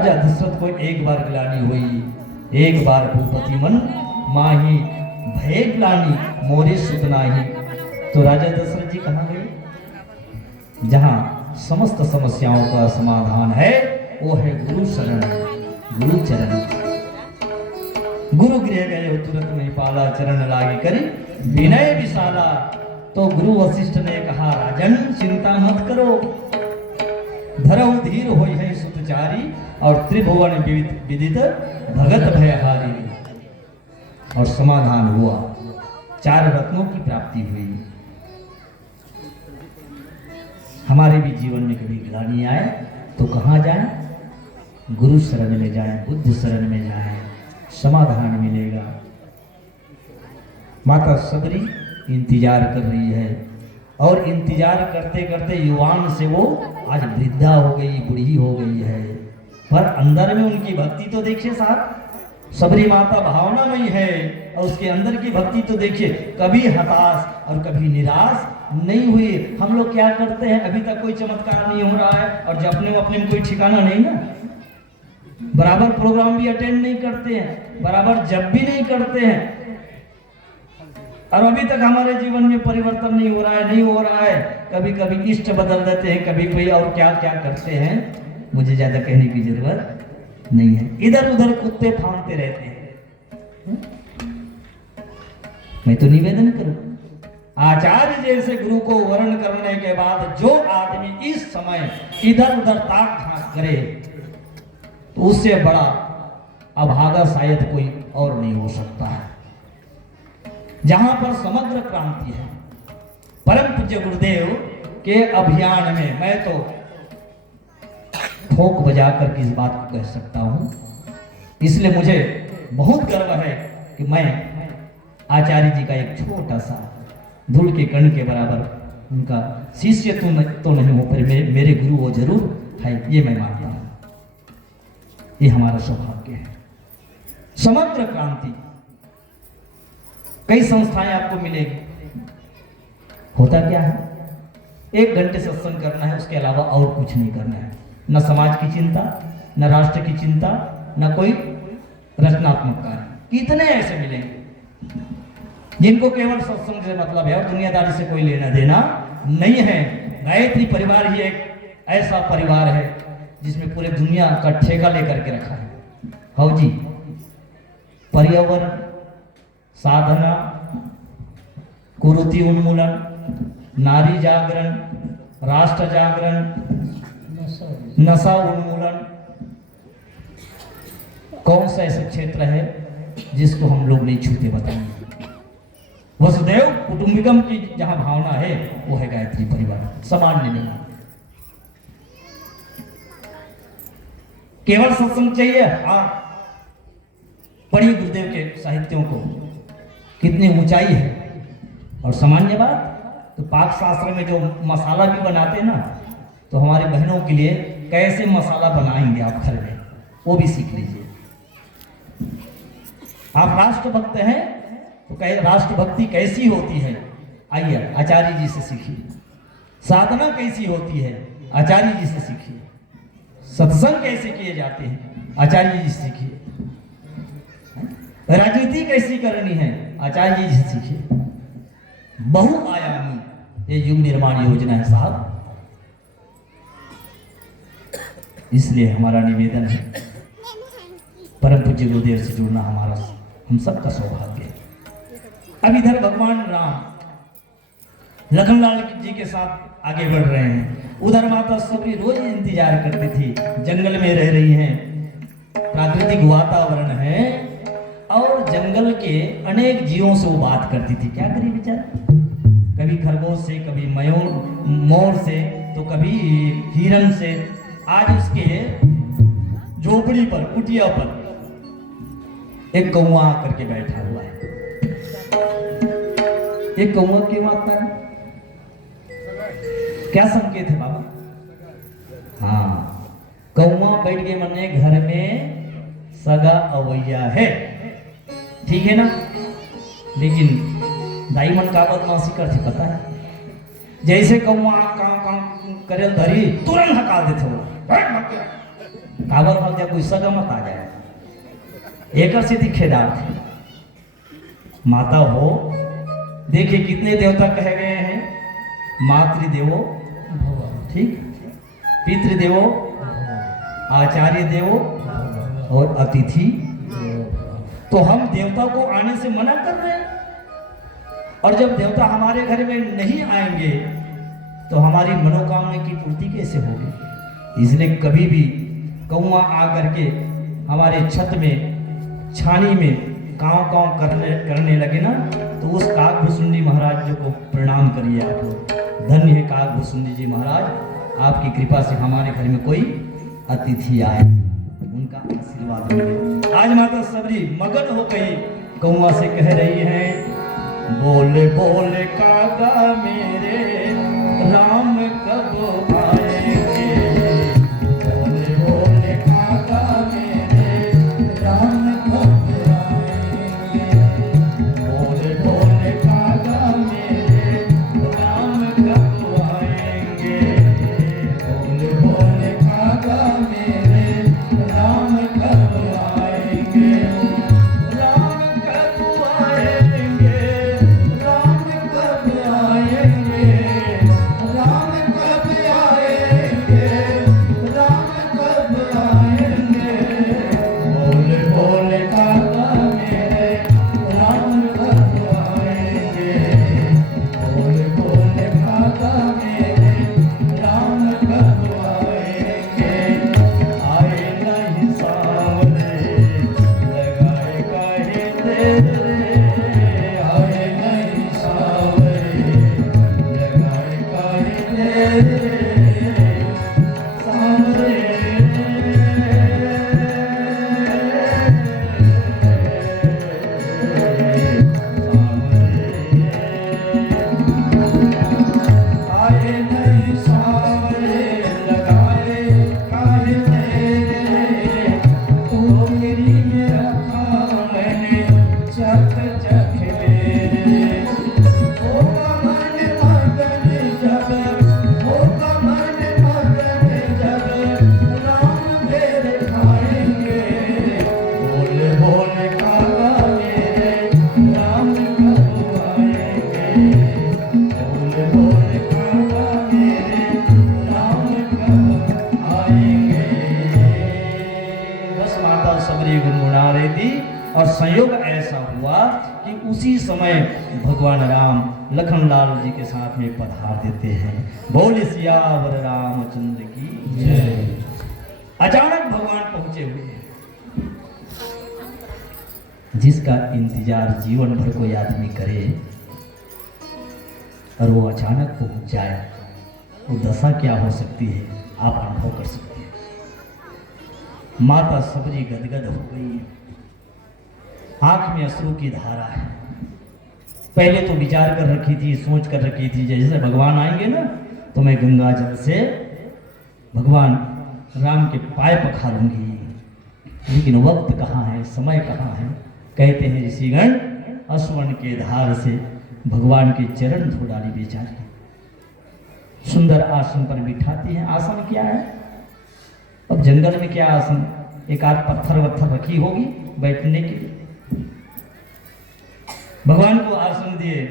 राजा दशरथ को एक बार ग्लानि हुई, एक बार भूपति मन माही, भय ग्लानि मोरे सुत नाही। तो राजा दशरथ जी कहाँ गए? जहां समस्त समस्याओं का समाधान है वो है गुरु शरण, गुरु चरण। गुरु गृह गए हो तुरंत नहीं पाला, चरण लागे करी विनय विशाला। तो गुरु वशिष्ठ ने कहा, राजन चिंता मत करो, धरहु धीर होई है सुतचारी, और त्रिभुवन विदित भगत भयहारी। और समाधान हुआ, 4 रत्नों की प्राप्ति हुई। हमारे भी जीवन में कभी ग्लानि आए तो कहाँ जाएं? गुरु शरण में जाएं, बुद्ध शरण में जाएं, समाधान मिलेगा। माता सबरी इंतजार कर रही है, और इंतजार करते करते युवान से वो आज वृद्धा हो गई, बूढ़ी हो गई है, पर अंदर में उनकी भक्ति तो देखिए साहब, सबरी माता भावनामयी है, और उसके अंदर की भक्ति तो देखिए, कभी हताश और कभी निराश नहीं हुई। हम लोग क्या करते हैं, अभी तक कोई चमत्कार नहीं हो रहा है, और जब अपने में कोई ठिकाना नहीं ना, बराबर प्रोग्राम भी अटेंड नहीं करते हैं, बराबर जब भी नहीं करते हैं, और अभी तक हमारे जीवन में परिवर्तन नहीं हो रहा है। कभी कभी इष्ट बदल देते हैं, कभी कोई और क्या क्या करते हैं, मुझे ज्यादा कहने की जरूरत नहीं है। इधर उधर कुत्ते फांगते रहते हैं। मैं तो निवेदन करूं, आचार्य जैसे गुरु को वर्ण करने के बाद जो आदमी इस समय इधर उधर ताक झांक करे, तो उससे बड़ा अभागा शायद कोई और नहीं हो सकता है। जहां पर समग्र क्रांति है, परम पूज्य गुरुदेव के अभियान में मैं तो ठोक बजा कर इस बात को कह सकता हूं। इसलिए मुझे बहुत गर्व है कि मैं आचार्य जी का एक छोटा सा धूल के कण के बराबर उनका शिष्य तो नहीं हो, पर मेरे गुरु वो जरूर है, ये मैं मानता हूं। ये हमारा सौभाग्य है। समग्र क्रांति, कई संस्थाएं आपको मिलेगी, होता क्या है, 1 घंटे सत्संग करना है, उसके अलावा और कुछ नहीं करना है। न समाज की चिंता, न राष्ट्र की चिंता, न कोई रचनात्मक कार्य। कितने ऐसे मिलेंगे जिनको केवल सत्संग से मतलब है और दुनियादारी से कोई लेना देना नहीं है। गायत्री परिवार ही एक ऐसा परिवार है जिसमें पूरे दुनिया का ठेका लेकर के रखा है। हाँ जी, पर्यावरण, साधना, कुरीति उन्मूलन, नारी जागरण, राष्ट्र जागरण, नशा उन्मूलन, कौन सा ऐसा क्षेत्र है जिसको हम लोग नहीं छूते बताएंगे। वसुदैव कुटुंबिकम की जहां भावना है वो है गायत्री परिवार, सामान्य नहीं। केवल सत्संग चाहिए, हाँ, पढ़िए गुरुदेव के साहित्यों को, कितनी ऊंचाई है। और सामान्य बात तो पाक शास्त्र में जो मसाला भी बनाते हैं ना, तो हमारी बहनों के लिए कैसे मसाला बनाएंगे आप घर में, वो भी सीख लीजिए। आप राष्ट्रभक्त हैं तो राष्ट्रभक्ति कैसी होती है, आइए आचार्य जी से सीखिए। साधना कैसी होती है, आचार्य जी से सीखिए। सत्संग कैसे किए जाते हैं, आचार्य जी से सीखिए। राजनीति कैसी करनी है, आचार्य जी से सीखिए। बहुआयामी ये युग निर्माण योजना है साहब। इसलिए हमारा निवेदन है, परम पूज्य गुरुदेव से जुड़ना हमारा हम सबका सौभाग्य है। अब इधर भगवान राम लखनलाल जी के साथ आगे बढ़ रहे हैं, उधर माता सबरी रोज इंतजार करती थी, जंगल में रह रही हैं, प्राकृतिक वातावरण है और जंगल के अनेक जीवों से वो बात करती थी। क्या करी बेचारा, कभी खरगोश से, कभी मोर से, तो कभी हिरन से। आज उसके झोपड़ी पर, कुटिया पर एक कौवा आकर के बैठा हुआ है। एक कौवा क्यों आता है, क्या संकेत है बाबा? हाँ, कौवा बैठ के मने घर में सगा अवैया है, ठीक है ना। लेकिन दाईमन का बदमाशी करती पता है, जैसे कौवा काम करे धरी तुरंत हका देते हो, काबर मत कोई सगा मत आ जाए एक से दिखेदार थे माता हो। देखिए कितने देवता कहे गए हैं, मातृदेवो ठीक, पितृदेवो, आचार्य देवो और अतिथि। तो हम देवता को आने से मना कर रहे हैं, और जब देवता हमारे घर में नहीं आएंगे तो हमारी मनोकामना की पूर्ति कैसे होगी। इसलिए कभी भी कौआ आकर के हमारे छत में छानी में काँव काँव करने लगे ना, तो उस काकभुसुंडी महाराज जी को प्रणाम करिए आप लोग। धन्य है काकभुसुंडी जी महाराज, आपकी कृपा से हमारे घर में कोई अतिथि आए, उनका आशीर्वाद मिले। आज माता सबरी मगन हो गई, कौआ से कह रही है, बोले बोले काका मेरे राम कब आएंगे, बोले बोले काका मेरे राम कब आएंगे, बोले बोले काका मेरे राम कब आएंगे, बोले बोले काका मेरे राम कब आएंगे, राम कब आएंगे, राम कब आएंगे, राम कब आएंगे, राम कब आएंगे, बोले बोले काका मेरे राम कब आएंगे, बोले बोले काका मेरे राम कब आएंगे, आए नहीं सावरे लगाए काहे तेरे, आए नहीं सावरे लगाए काहे तेरे, सावरे आए नहीं सावरे लगाए काहे तेरे, तू मेरी मेरा खाने चख चख मेरे, होगा मन मगन जब, होगा मन मगन जब, राम तेरे खाएंगे, बोले बोले काका मेरे राम कब आएंगे, बोले बोले काका मेरे राम कब आएंगे। बस माता सबरी गुनगुना रही थी, और संयोग ऐसा हुआ कि उसी समय भगवान राम लखनलाल जी के साथ में पधार देते हैं। बोले सियावर रामचंद्र की जय। अचानक भगवान पहुंचे हुए हैं, जिसका इंतजार जीवन भर कोई आदमी करे और वो अचानक पहुंच जाए, वो दशा क्या हो सकती है आप अनुभव कर सकते हैं। माता सबरी गदगद हो गई, आंख में अश्रु की धारा है। पहले तो विचार कर रखी थी, सोच कर रखी थी, जैसे भगवान आएंगे ना तो मैं गंगा जल से भगवान राम के पाय पखारूंगी, लेकिन वक्त कहाँ है, समय कहाँ है। कहते हैं ऋषिगण अस्वन के धार से भगवान के चरण धो डाली बेचारी, सुंदर आसन पर बिठाती हैं। आसन क्या है, अब जंगल में क्या आसन, एक आध पत्थर वत्थर रखी होगी बैठने के लिए। भगवान को आसन दिए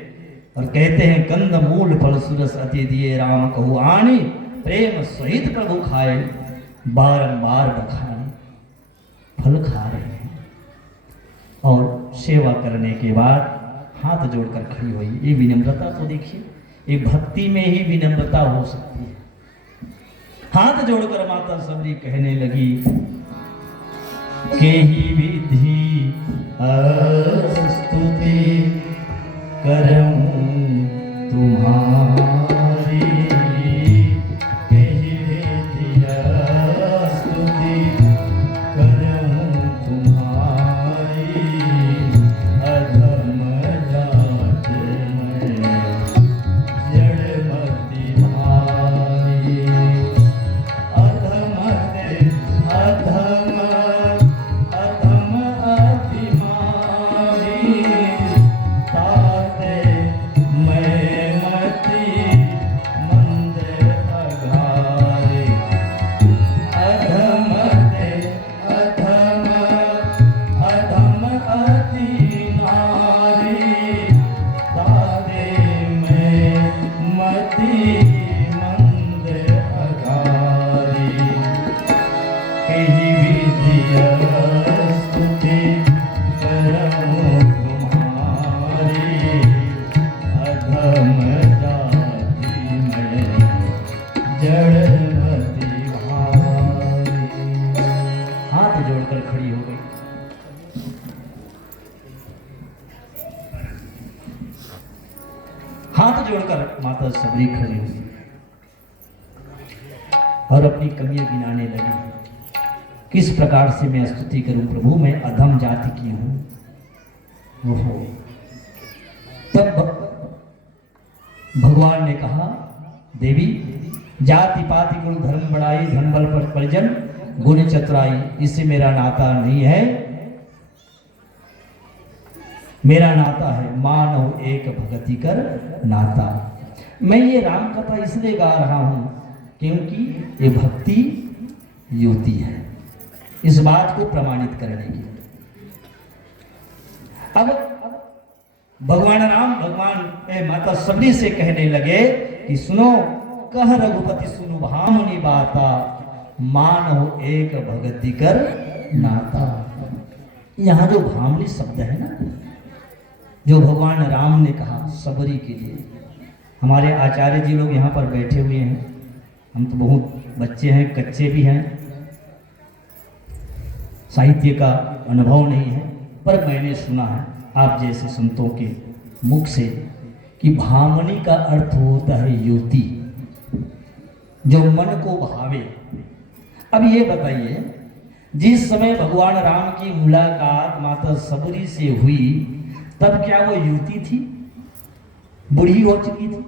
और कहते हैं कंद मूल फल सुरस अति दिए, राम कहु आनी प्रेम सहित प्रभु खाए, बारंबार बखाने फल खा रहे हैं। और सेवा करने के बाद हाथ जोड़कर खड़ी हुई। ये विनम्रता तो देखिए, ये भक्ति में ही विनम्रता हो सकती है। हाथ जोड़कर माता सबरी कहने लगी, के ही विधि स्तुति करऊं तुम्हारी, के ही विधि स्तुति करऊं तुम्हारी, अधम जात में जड़मति भारी, अधमते अधम अधम अतिमारी, ताते मैं मती मंद अघारी कही विद्या स्तुति करऊं तुम्हारी अधम जाति में जड़मति भारी। हाथ जोड़कर खड़ी हो गई। हाथ जोड़कर माता सबरी खड़ी हुई और अपनी कमियां गिनाने लगी। किस प्रकार से मैं स्तुति करूं प्रभु, मैं अधम जाति की हूं। ओहो, तब भगवान ने कहा, देवी जाति पाति कुल धर्म बढ़ाई, धन बल पर परिजन गुण चतुराई, इससे मेरा नाता नहीं है। मेरा नाता है मानव एक भगति कर नाता। मैं ये राम कथा इसलिए गा रहा हूं क्योंकि ये भक्ति युति है, इस बात को प्रमाणित करने की। अब भगवान राम भगवान माता सबरी से कहने लगे कि सुनो, कह रघुपति सुनो भामनी बाता, मानव एक भगति कर नाता। यहां जो भामनी शब्द है ना, जो भगवान राम ने कहा सबरी के लिए। हमारे आचार्य जी लोग यहाँ पर बैठे हुए हैं, हम तो बहुत बच्चे हैं, कच्चे भी हैं, साहित्य का अनुभव नहीं है, पर मैंने सुना है आप जैसे संतों के मुख से कि भामनी का अर्थ होता है युति, जो मन को भावे। अब ये बताइए, जिस समय भगवान राम की मुलाकात माता सबरी से हुई, तब क्या वो युवती थी? बूढ़ी हो चुकी थी।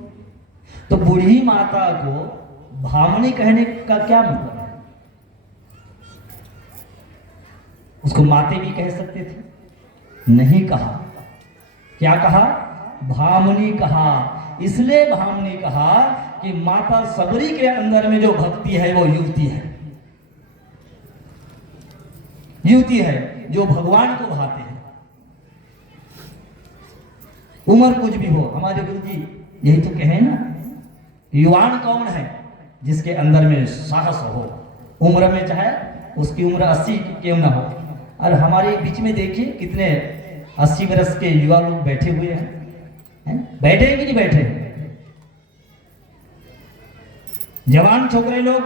तो बूढ़ी माता को भामनी कहने का क्या मतलब है? उसको माते भी कह सकते थे, नहीं कहा। क्या कहा? भामनी कहा। इसलिए भामनी कहा कि माता सबरी के अंदर में जो भक्ति है वो युवती है, युवती है जो भगवान को भाते हैं। उम्र कुछ भी हो, हमारे गुरु जी यही तो कहे ना, युवान कौन है? जिसके अंदर में साहस हो, उम्र में चाहे उसकी उम्र 80 क्यों ना हो। और हमारे बीच में देखिए कितने 80 वर्ष के युवा लोग बैठे हुए हैं, बैठे हैं कि नहीं बैठे? जवान छोकरे लोग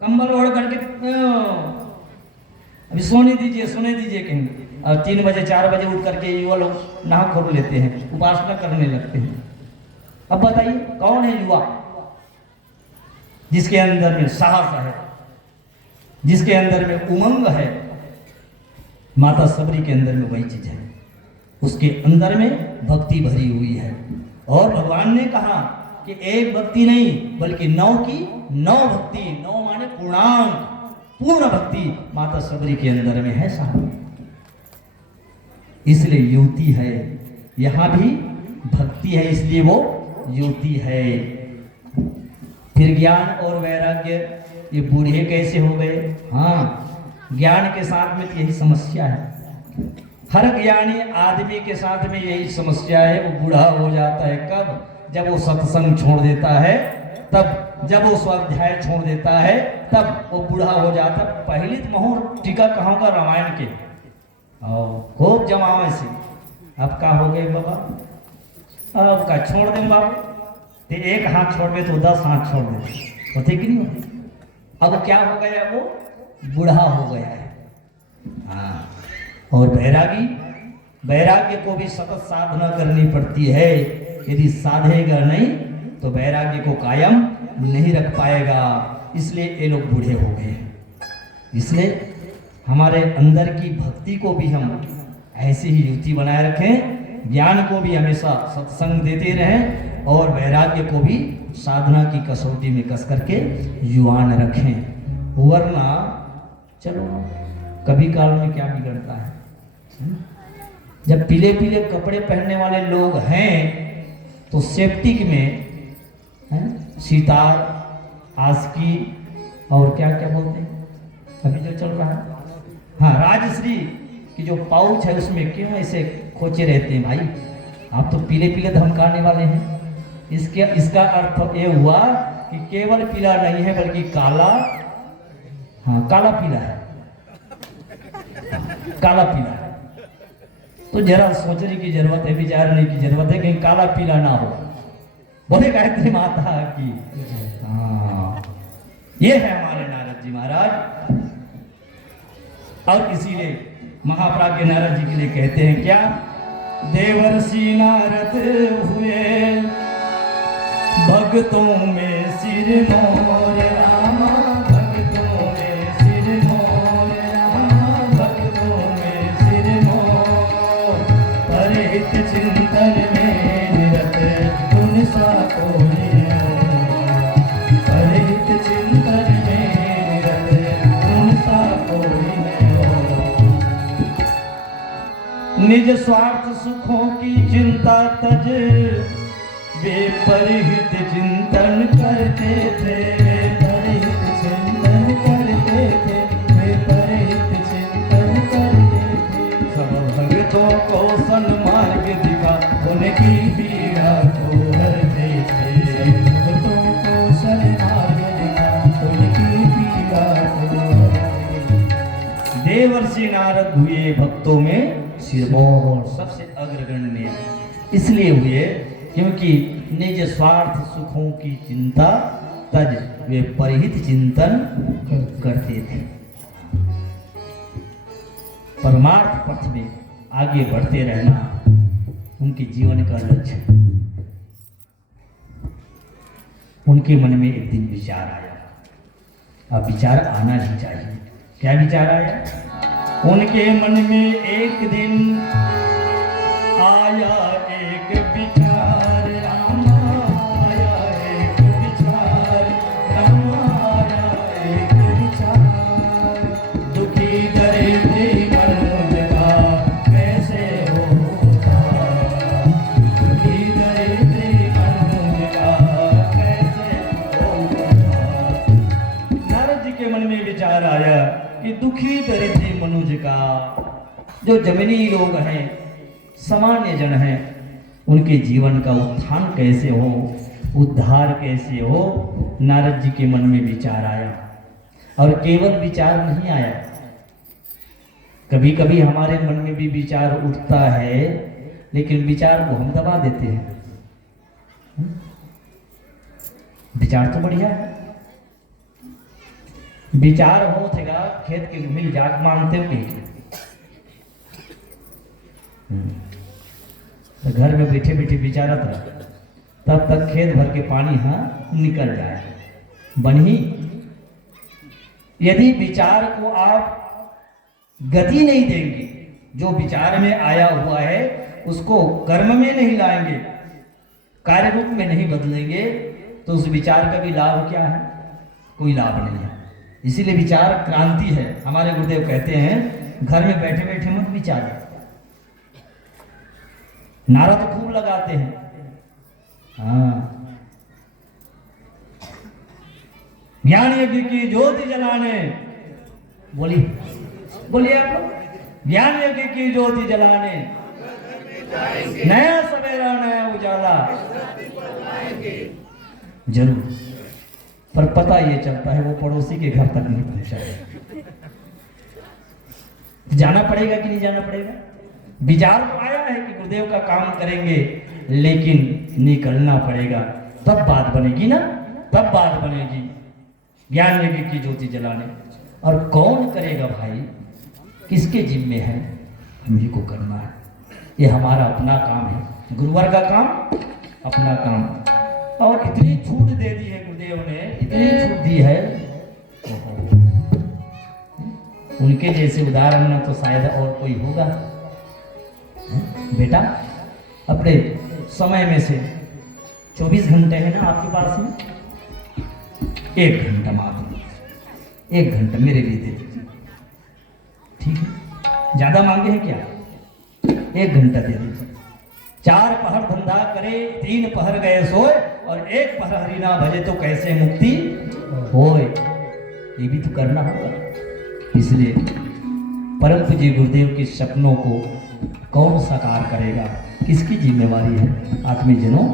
कंबल ओढ़ करके अभी सोने दीजिए कहेंगे, और 3 बजे 4 बजे उठ करके युवा लोग नहा खोल लेते हैं, उपासना करने लगते हैं। अब बताइए कौन है युवा? जिसके अंदर में साहस है, जिसके अंदर में उमंग है। माता सबरी के अंदर में वही चीज है, उसके अंदर में भक्ति भरी हुई है। और भगवान ने कहा कि एक भक्ति नहीं बल्कि 9 की 9 भक्ति, 9 माने पूर्णांग, पूर्ण भक्ति माता सबरी के अंदर में है साहब। इसलिए युवती है, यहां भी भक्ति है, इसलिए वो युवती है। फिर ज्ञान और वैराग्य, ये बूढ़े कैसे हो गए? हाँ, ज्ञान के साथ में तो यही समस्या है। हर ज्ञानी आदमी के साथ में यही समस्या है, वो बूढ़ा हो जाता है। कब? जब वो सत्संग छोड़ देता है, तब जब वो स्वाध्याय छोड़ देता है, तब वो बूढ़ा हो जाता है। पहली तो महूर टीका कहाँ का? रामायण के खूब जमाओ ऐसे। अब का हो गए बाबा? अब का छोड़ दें बाबा, तो एक हाथ छोड़ दे तो 10 हाथ छोड़ दे, होते कि नहीं होते? अब क्या हो गया? वो बूढ़ा हो गया है। हाँ, और वैराग्य को भी सतत साधना करनी पड़ती है। यदि साधेगा नहीं तो वैराग्य को कायम नहीं रख पाएगा। इसलिए ये लोग बूढ़े हो गए। इसलिए हमारे अंदर की भक्ति को भी हम ऐसे ही युक्ति बनाए रखें, ज्ञान को भी हमेशा सत्संग देते रहें, और वैराग्य को भी साधना की कसौटी में कस करके युवान रखें। वरना चलो कभी काल में क्या बिगड़ता है, जब पीले पीले कपड़े पहनने वाले लोग हैं तो सेफ्टिक में सितार, आस्की और क्या क्या बोलते हैं अभी जो चल रहा है, हाँ राजश्री की जो पाउच है उसमें क्यों ऐसे खोचे रहते हैं भाई? आप तो पीले पीले धमकाने वाले हैं। इसका अर्थ ये हुआ कि केवल पीला नहीं है बल्कि काला, हाँ काला पीला है, काला पीला है। तो जरा सोचने की जरूरत है, विचारने की जरूरत है, कहीं काला पीला ना हो। बोले गायत्री माता की हाँ, ये है हमारे नारद जी महाराज। और इसीलिए महाप्राज्ञ नारद जी के लिए कहते हैं क्या, देवर्षि नारद हुए भक्तों में सिर मोर रामा, भक्तों में सिर मोर रामा, भक्तों में सिर मोर, परिहित चिंतन में निरत तुम सा कोई न, परिहित चिंतन में निरत तुम सा कोई न। निज स्वार्थ सुखों की चिंता तज वे परिहित चिंतन करते थे, वे परिहित चिंतन करते थे, वे परिहित चिंतन करते थे। सब भक्तों को सन्मार्ग दिखा उनकी पीड़ा को हरते थे, भक्तों को सन्मार्ग दिखा उनकी पीड़ा को हरते। देवर्षि नारद हुए भक्तों में सिरमौर, सबसे अग्रगण्य इसलिए हुए क्योंकि निज स्वार्थ सुखों की चिंता तज वे परिहित चिंतन करते थे। परमार्थ पथ में आगे बढ़ते रहना उनके जीवन का लक्ष्य। उनके मन में एक दिन विचार आया, अब विचार आना ही चाहिए। क्या विचार आया? उनके मन में एक दिन आया एक विचार, रामा आया एक विचार, रामा आया एक विचार, दुखी दरिद्री मनुष्य का कैसे होगा, दुखी दरिद्री मनुष्य का कैसे होगा। नारद जी के मन में विचार आया कि दुखी दरिद्री मनुष्य का, जो जमीनी लोग हैं, सामान्य जन हैं, उनके जीवन का उत्थान कैसे हो, उद्धार कैसे हो। नारद जी के मन में विचार आया। और केवल विचार नहीं आया, कभी कभी हमारे मन में भी विचार उठता है, लेकिन विचार को हम दबा देते हैं। विचार तो बढ़िया है, विचार हो थेगा खेत के मिल जाग मानते हो तो घर में बैठे बैठे विचारत रहा, तब तक खेत भर के पानी हाँ निकल जाए। बनी यदि विचार को आप गति नहीं देंगे, जो विचार में आया हुआ है उसको कर्म में नहीं लाएंगे, कार्य रूप में नहीं बदलेंगे, तो उस विचार का भी लाभ क्या है? कोई लाभ नहीं है। इसीलिए विचार क्रांति है। हमारे गुरुदेव कहते हैं घर में बैठे बैठे मत विचार। नारा तो खूब लगाते हैं, हाँ, ज्ञान यज्ञ की ज्योति जलाने, बोलिए आप, ज्ञान यज्ञ की ज्योति जलाने, नया सवेरा नया उजाला जरूर, पर पता ये चलता है वो पड़ोसी के घर तक नहीं पहुंचा है। जाना पड़ेगा कि नहीं जाना पड़ेगा? विचार तो आया है कि गुरुदेव का काम करेंगे, लेकिन निकलना पड़ेगा, तब बात बनेगी ना, तब बात बनेगी। ज्ञान यज्ञ की ज्योति जलाने, और कौन करेगा भाई? किसके जिम्मे है? हम ही को करना है। ये हमारा अपना काम है, गुरुवार का काम अपना काम। और इतनी छूट दे दी है गुरुदेव ने, इतनी छूट दी है, उनके जैसे उदाहरण ना तो शायद और कोई होगा। बेटा, अपने समय में से 24 घंटे है ना आपके पास में, 1 घंटा मात्र, 1 घंटा मेरे लिए दे दीजिए, ठीक है? ज्यादा मांगे हैं क्या? 1 घंटा दे दीजिए। 4 पहर धंधा करे, 3 पहर गए सोए, और 1 पहर हरिना भजे तो कैसे मुक्ति होए। ये भी तो करना होगा। इसलिए परम पूज्य गुरुदेव के सपनों को कौन साकार करेगा? किसकी जिम्मेवारी है? आत्मीजनों,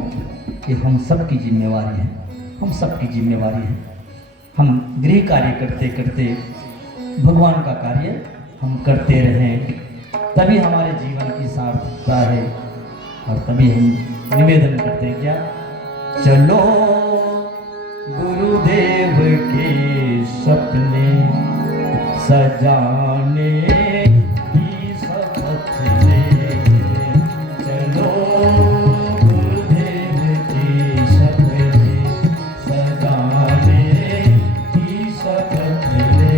ये हम सब की जिम्मेवारी है, हम सब की जिम्मेवारी है। हम गृह कार्य करते करते भगवान का कार्य हम करते रहें, तभी हमारे जीवन की सार्थकता है। और तभी हम निवेदन करते हैं क्या, चलो गुरुदेव के सपने सजाने की शपथ ले, चलो गुरुदेव के सपने सजाने की शपथ ले।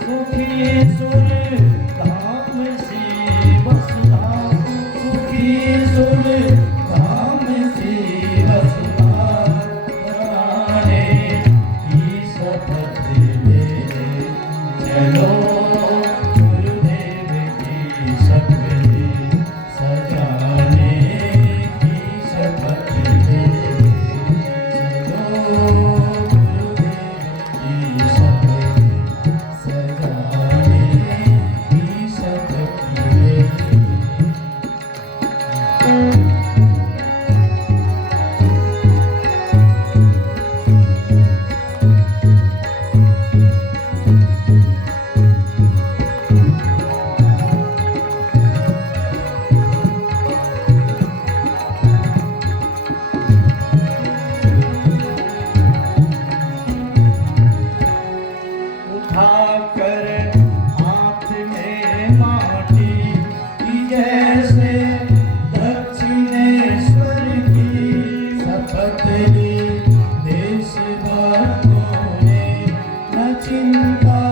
सुखी सुर धाम सी बसना, सुखी सुर धाम सी बसना, कराने की शपथ ले, चलो गुरुदेव की सपने सजाने की शपथ ले, चलो गुरुदेव की सपने सजाने की शपथ ले। उठाकर हाथ में माटी की जैसे दक्षिणेश्वर की शपथ ली, देशभक्तों ने न चिंता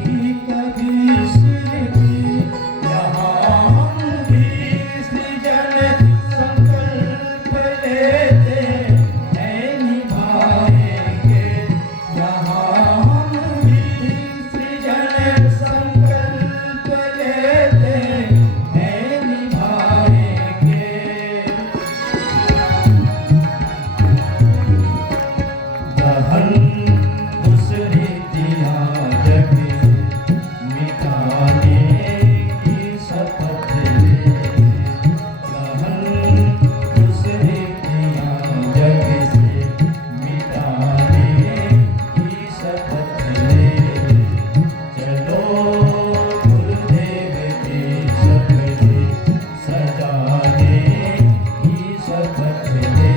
की कभी सिर की, यहाँ हम भी सृजन संकल्प लेते हैं निभाएंगे, यहाँ हम भी सृजन संकल्प लेते हैं निभाएंगे। दहन दुष्रीतियाँ जग मिटाने की शपथ ले, दहन दुष्रीतियाँ जग से मिटाने की शपथ ले, चलो गुरुदेव के सपने सजाने की शपथ ले।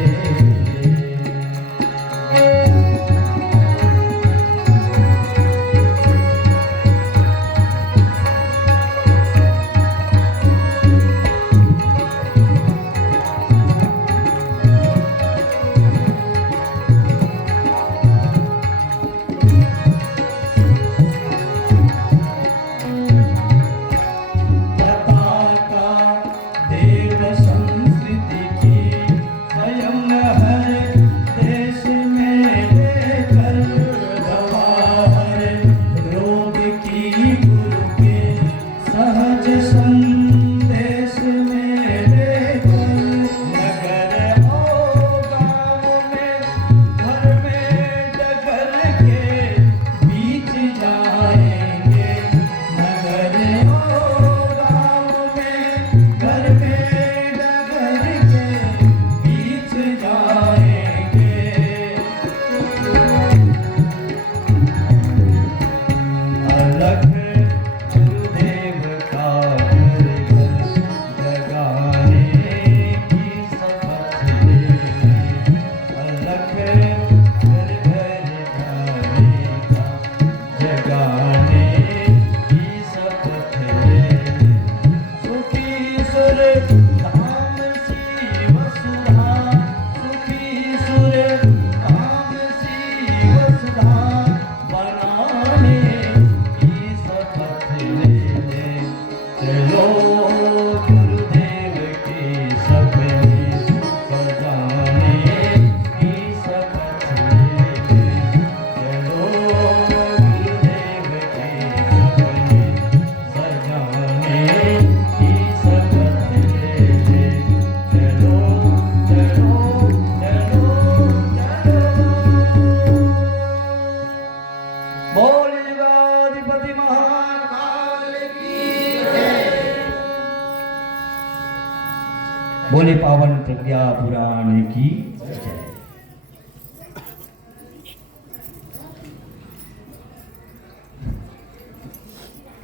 बोले पावन प्रज्ञा पुराण की जय।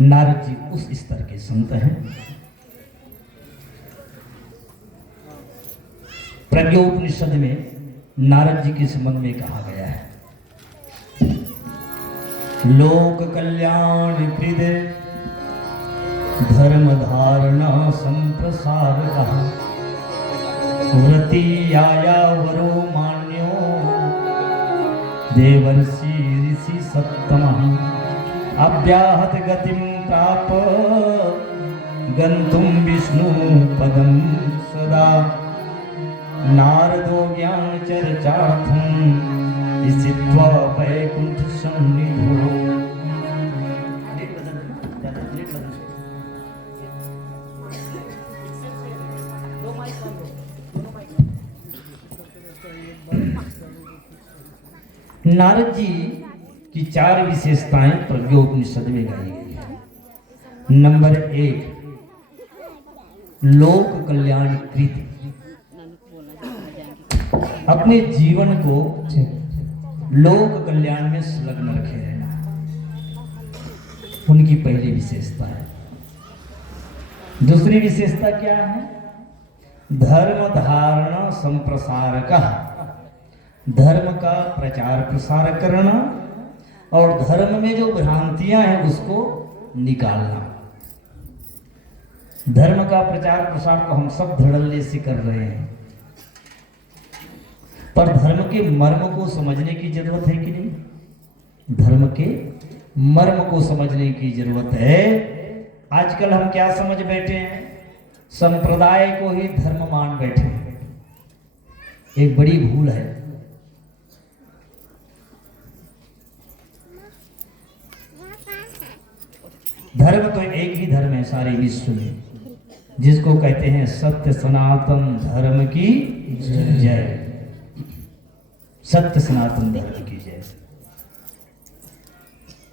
नारद जी उस स्तर के संत हैं। प्रज्ञोपनिषद में नारद जी के संबंध में कहा गया है, लोक कल्याण कृद धर्म धारणा संप्रसार व्रति आया वरो मान्यो देवर्षि ऋषि सत्तम अव्याहत गतिम प्राप गंतुम विष्णु पदम सदा नारदो ज्ञान चर्चार्थम स्थित्वा वैकुंठ सन्निधो। नारद जी की 4 विशेषताएं प्रज्ञोपनिषद में गाई गई है। नंबर 1, लोक कल्याण कृत, अपने जीवन को लोक कल्याण में संलग्न रखे रहना, उनकी पहली विशेषता है। दूसरी विशेषता क्या है? धर्म धारणा संप्रसारक, धर्म का प्रचार प्रसार करना और धर्म में जो भ्रांतियां हैं उसको निकालना। धर्म का प्रचार प्रसार को हम सब धड़ल्ले से कर रहे हैं, पर धर्म के मर्म को समझने की जरूरत है कि नहीं? धर्म के मर्म को समझने की जरूरत है। आजकल हम क्या समझ बैठे हैं? संप्रदाय को ही धर्म मान बैठे हैं। एक बड़ी भूल है। धर्म तो एक ही धर्म है सारे विश्व में, जिसको कहते हैं सत्य सनातन धर्म की जय। सत्य सनातन धर्म की जय,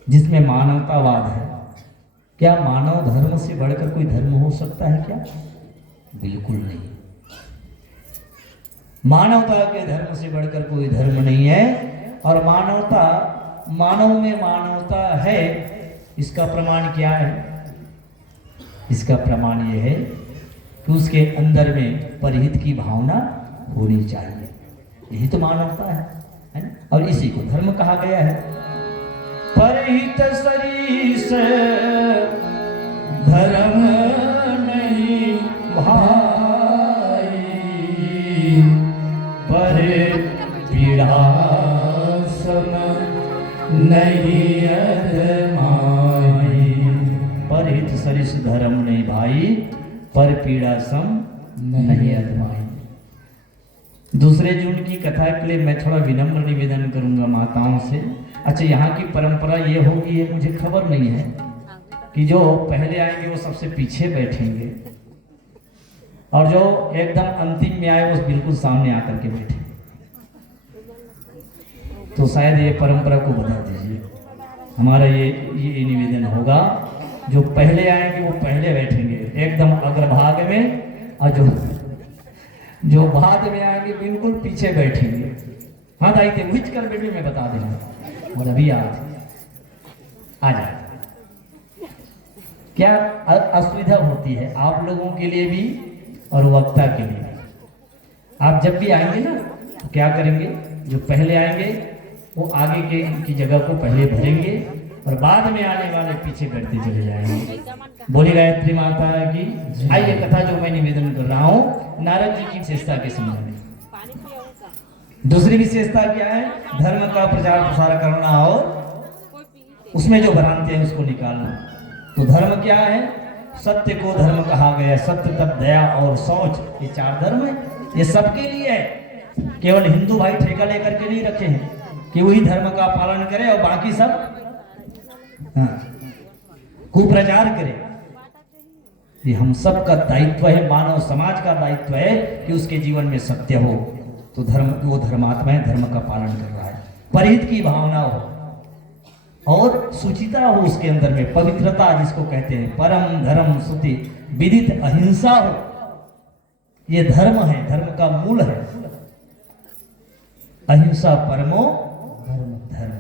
जिसमें मानवतावाद है। क्या मानव धर्म से बढ़कर कोई धर्म हो सकता है क्या? बिल्कुल नहीं। मानवता के धर्म से बढ़कर कोई धर्म नहीं है। और मानवता, मानव में मानवता है, इसका प्रमाण क्या है? इसका प्रमाण यह है कि उसके अंदर में परहित की भावना होनी चाहिए। यही तो मानवता है ना? और इसी को धर्म कहा गया है। परहित सरीस धर्म नहीं भाई, पर पीड़ा सम नहीं अधमाई। परहित सरिस धर्म नहीं भाई, पर पीड़ा सम नहीं अधमाई। दूसरे जून की कथा के लिए मैं थोड़ा विनम्र निवेदन करूंगा माताओं से। अच्छा, यहाँ की परंपरा ये होगी, ये मुझे खबर नहीं है कि जो पहले आएंगे वो सबसे पीछे बैठेंगे और जो एकदम अंतिम में आए वो बिल्कुल सामने आकर के बैठे। तो शायद ये परंपरा को बता दीजिए। हमारा ये निवेदन होगा, जो पहले आएंगे वो पहले बैठेंगे एकदम अग्रभाग में, और जो बाद में आएंगे बिल्कुल पीछे बैठेंगे। हाँ दाई थे विच कर बेटे मैं बता देना। और अभी आ जाए। क्या असुविधा होती है आप लोगों के लिए भी और वक्ता के लिए भी। आप जब भी आएंगे ना तो क्या करेंगे, जो पहले आएंगे वो आगे की जगह को पहले भरेंगे और बाद में आने वाले पीछे बैठते चले जाएंगे। बोली गायत्री माता की। आइए कथा जो मैं निवेदन कर रहा हूँ नारद जी की विशेषता के संबंध में। दूसरी विशेषता क्या है? धर्म का प्रचार प्रसार करना और उसमें जो भ्रांतियां उसको निकालना। तो धर्म क्या है? सत्य को धर्म कहा गया। सत्य, तप, दया और शौच, ये 4 धर्म है। ये सबके लिए है। केवल हिंदू भाई ठेका लेकर के नहीं रखे हैं कि वही धर्म का पालन करे और बाकी सब कुप्रचार करे। ये हम सब का दायित्व है, मानव समाज का दायित्व है कि उसके जीवन में सत्य हो। तो धर्म, वो धर्मात्मा है, धर्म का पालन कर रहा है। परहित की भावना हो और सुचिता हो उसके अंदर में, पवित्रता जिसको कहते हैं, परम धर्म श्रुति विदित अहिंसा हो। ये धर्म है, धर्म का मूल है। अहिंसा परमो धर्म।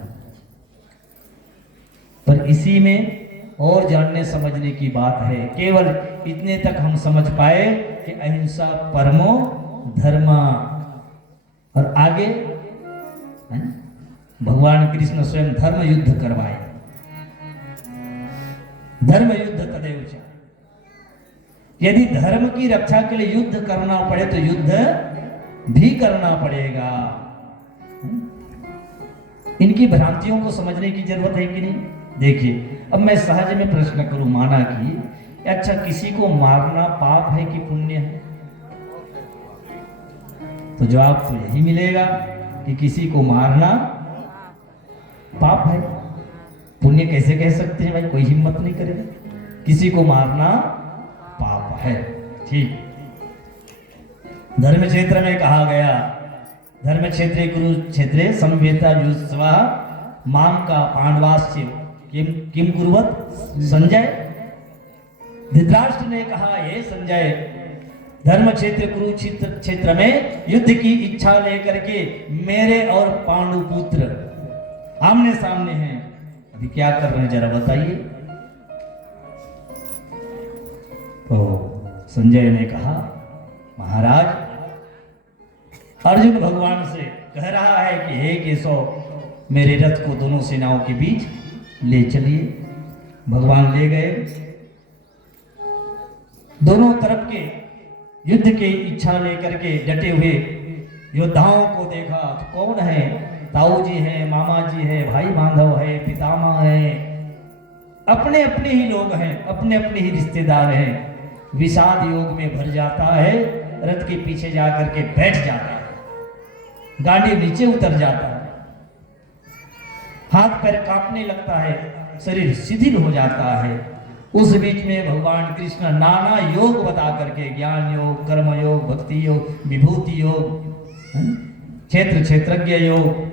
पर इसी में और जानने समझने की बात है। केवल इतने तक हम समझ पाए कि अहिंसा परमो धर्म, और आगे भगवान कृष्ण स्वयं धर्म युद्ध करवाए। धर्म युद्ध तदेव च। यदि धर्म की रक्षा के लिए युद्ध करना पड़े तो युद्ध भी करना पड़ेगा। इनकी भ्रांतियों को समझने की जरूरत है कि नहीं? देखिए, अब मैं सहज में प्रश्न करूं, माना कि अच्छा किसी को मारना पाप है कि पुण्य है? तो जवाब तो यही मिलेगा कि किसी को मारना पाप है। पुण्य कैसे कह सकते हैं भाई? कोई हिम्मत नहीं करेगा। किसी को मारना पाप है, ठीक। धर्म क्षेत्र में कहा गया, धर्म क्षेत्रे कुरुक्षेत्रे संवेता युस्वा माम का पांडवास्य किम कुर्वत संजय। धृतराष्ट्र ने कहा, हे संजय, धर्म क्षेत्र कुरुक्षेत्र क्षेत्र में युद्ध की इच्छा लेकर के मेरे और पांडु पुत्र आमने सामने हैं, अभी क्या कर रहे हैं जरा बताइए। तो संजय ने कहा, महाराज, अर्जुन भगवान से कह रहा है कि हे केशव, मेरे रथ को दोनों सेनाओं के बीच ले चलिए। भगवान ले गए। दोनों तरफ के युद्ध की इच्छा लेकर के डटे हुए योद्धाओं को देखा तो कौन है? ताऊ जी है, मामा जी है, भाई बांधव है, पितामह है, अपने अपने ही लोग हैं, अपने अपने ही रिश्तेदार हैं। विषाद योग में भर जाता है, रथ के पीछे जाकर के बैठ जाता है, गाड़ी नीचे उतर जाता है, हाथ पैर कांपने लगता है, शरीर शिथिल हो जाता है। उस बीच में भगवान कृष्ण नाना योग बता करके, ज्ञान योग, कर्म योग, भक्ति योग, विभूति योग, क्षेत्र क्षेत्रज्ञ योग,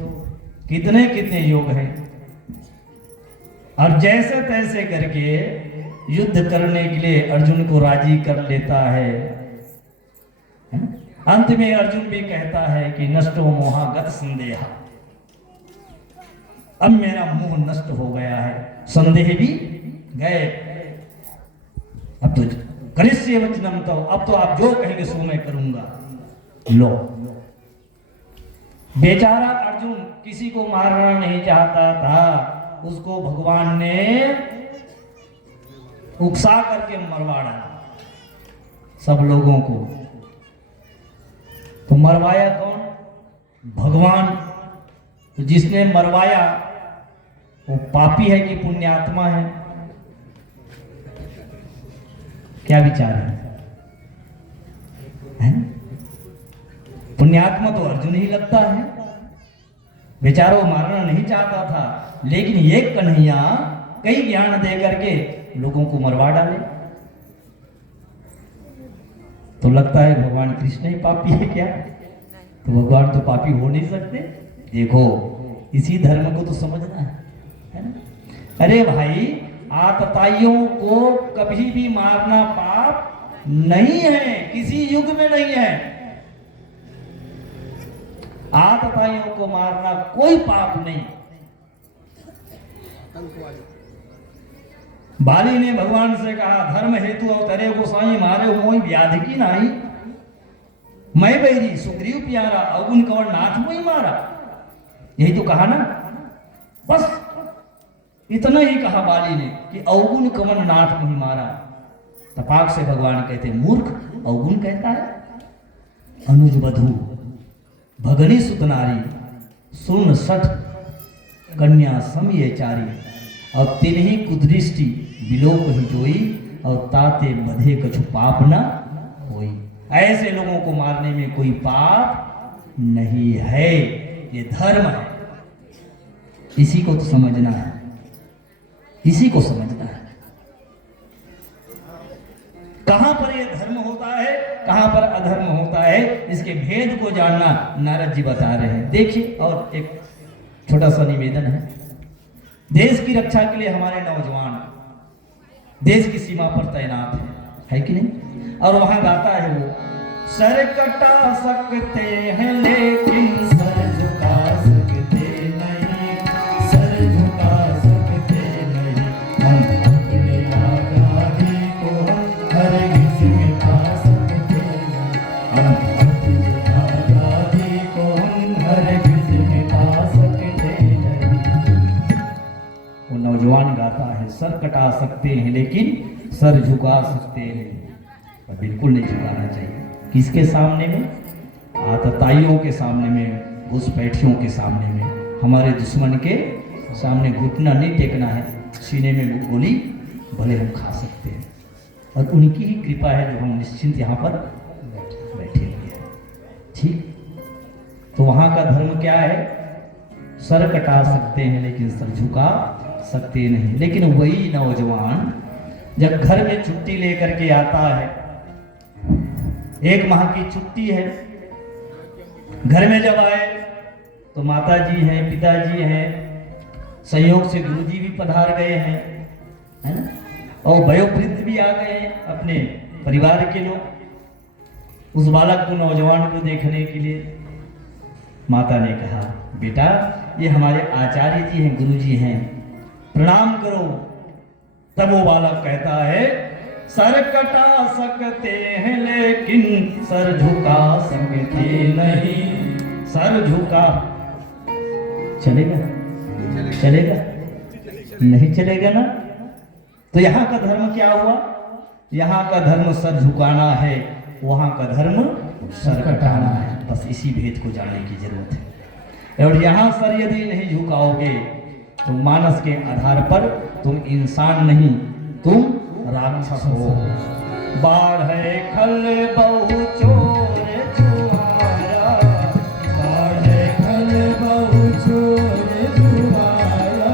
कितने कितने योग हैं, और जैसे तैसे करके युद्ध करने के लिए अर्जुन को राजी कर लेता है। अंत में अर्जुन भी कहता है कि नष्टो मोहागत संदेहा, अब मेरा मोह नष्ट हो गया है, संदेह भी गए, अब तो करिष्ये वचनम, तो अब तो आप जो कहेंगे सो मैं करूंगा। लो, बेचारा अर्जुन किसी को मारना नहीं चाहता था, उसको भगवान ने उकसा करके मरवा डाला सब लोगों को। तो मरवाया कौन? भगवान। तो जिसने मरवाया वो पापी है कि पुण्यात्मा है? क्या विचार है? पुण्यात्मा तो अर्जुन ही लगता है। बेचारा वो मारना नहीं चाहता था, लेकिन ये कन्हैया कई ज्ञान दे करके लोगों को मरवा डाले। तो लगता है भगवान कृष्ण ही पापी है क्या? तो भगवान तो पापी हो नहीं सकते। देखो, इसी धर्म को तो समझना है ना? अरे भाई, आतताइयों को कभी भी मारना पाप नहीं है, किसी युग में नहीं है। आतताइयों को मारना कोई पाप नहीं। बाली ने भगवान से कहा, धर्म हेतु अवतरे गोसाई मारे मोई व्याधि की नाही, मैं बैरी सुग्रीव प्यारा अवगुण कंवर नाथ मोई मारा। यही तो कहा ना, बस इतना ही कहा बाली ने कि अवगुण कंवर नाथ मोई मारा। तपाक से भगवान कहते, मूर्ख, अवगुण कहता है? अनुज वधु भगनी सुतनारी, सुन सठ कन्या समय चारी, और तिन्ही कुदृष्टि विलोक ही जोई, और ताते बधे कछु पाप न होई। ऐसे लोगों को मारने में कोई पाप नहीं है, ये धर्म है। इसी को तो समझना है, इसी को समझना है। कहां पर ये धर्म होता है, कहां पर अधर्म होता है, इसके भेद को जानना नारद जी बता रहे हैं। देखिए, और एक छोटा सा निवेदन है। देश की रक्षा के लिए हमारे नौजवान देश की सीमा पर तैनात है कि नहीं? और वहां गाता है वो, सर कटा सकते हैं लेकिन सर झुका सकते नहीं, सर झुका सकते नहीं। हम अपनी आजादी को हरगिज़ मिटा सकते नहीं, हम अपनी आजादी को हरगिज़ मिटा सकते नहीं। वो नौजवान गाता है, सर कटा सकते हैं लेकिन सर झुका सकते हैं, पर बिल्कुल नहीं झुकाना चाहिए। किसके सामने में? आतताइयों के सामने में, घुसपैठियों के सामने में, हमारे दुश्मन के सामने घुटना नहीं टेकना है। सीने में गोली भले हम खा सकते हैं, और उनकी ही कृपा है जो हम निश्चिंत यहाँ पर बैठे हुए हैं। ठीक, तो वहाँ का धर्म क्या है? सर कटा सकते हैं लेकिन सर झुका सकते नहीं। लेकिन वही नौजवान जब घर में छुट्टी लेकर के आता है, 1 माह की छुट्टी है, घर में जब आए तो माता जी हैं, पिताजी हैं, संयोग से गुरुजी भी पधार गए हैं, है ना, और वयोवृद्ध भी आ गए हैं, अपने परिवार के लोग, उस बालक को, नौजवान को देखने के लिए। माता ने कहा, बेटा ये हमारे आचार्य जी हैं, गुरुजी हैं, प्रणाम करो। तब वो बालक कहता है, सर कटा सकते हैं लेकिन सर झुका सकते नहीं, सर झुका। चलेगा? चलेगा? नहीं चलेगा ना? तो यहाँ का धर्म क्या हुआ? यहाँ का धर्म सर झुकाना है, वहाँ का धर्म सर कटाना है। बस इसी भेद को जानने की जरूरत है। और यहाँ सर यदि नहीं झुकाओगे तो मानस के आधार पर तुम इंसान नहीं, तुम राक्षस हो। बाढ़ है खल बहु चोर छुआया, बाढ़ है खल बहु चोर छुआया,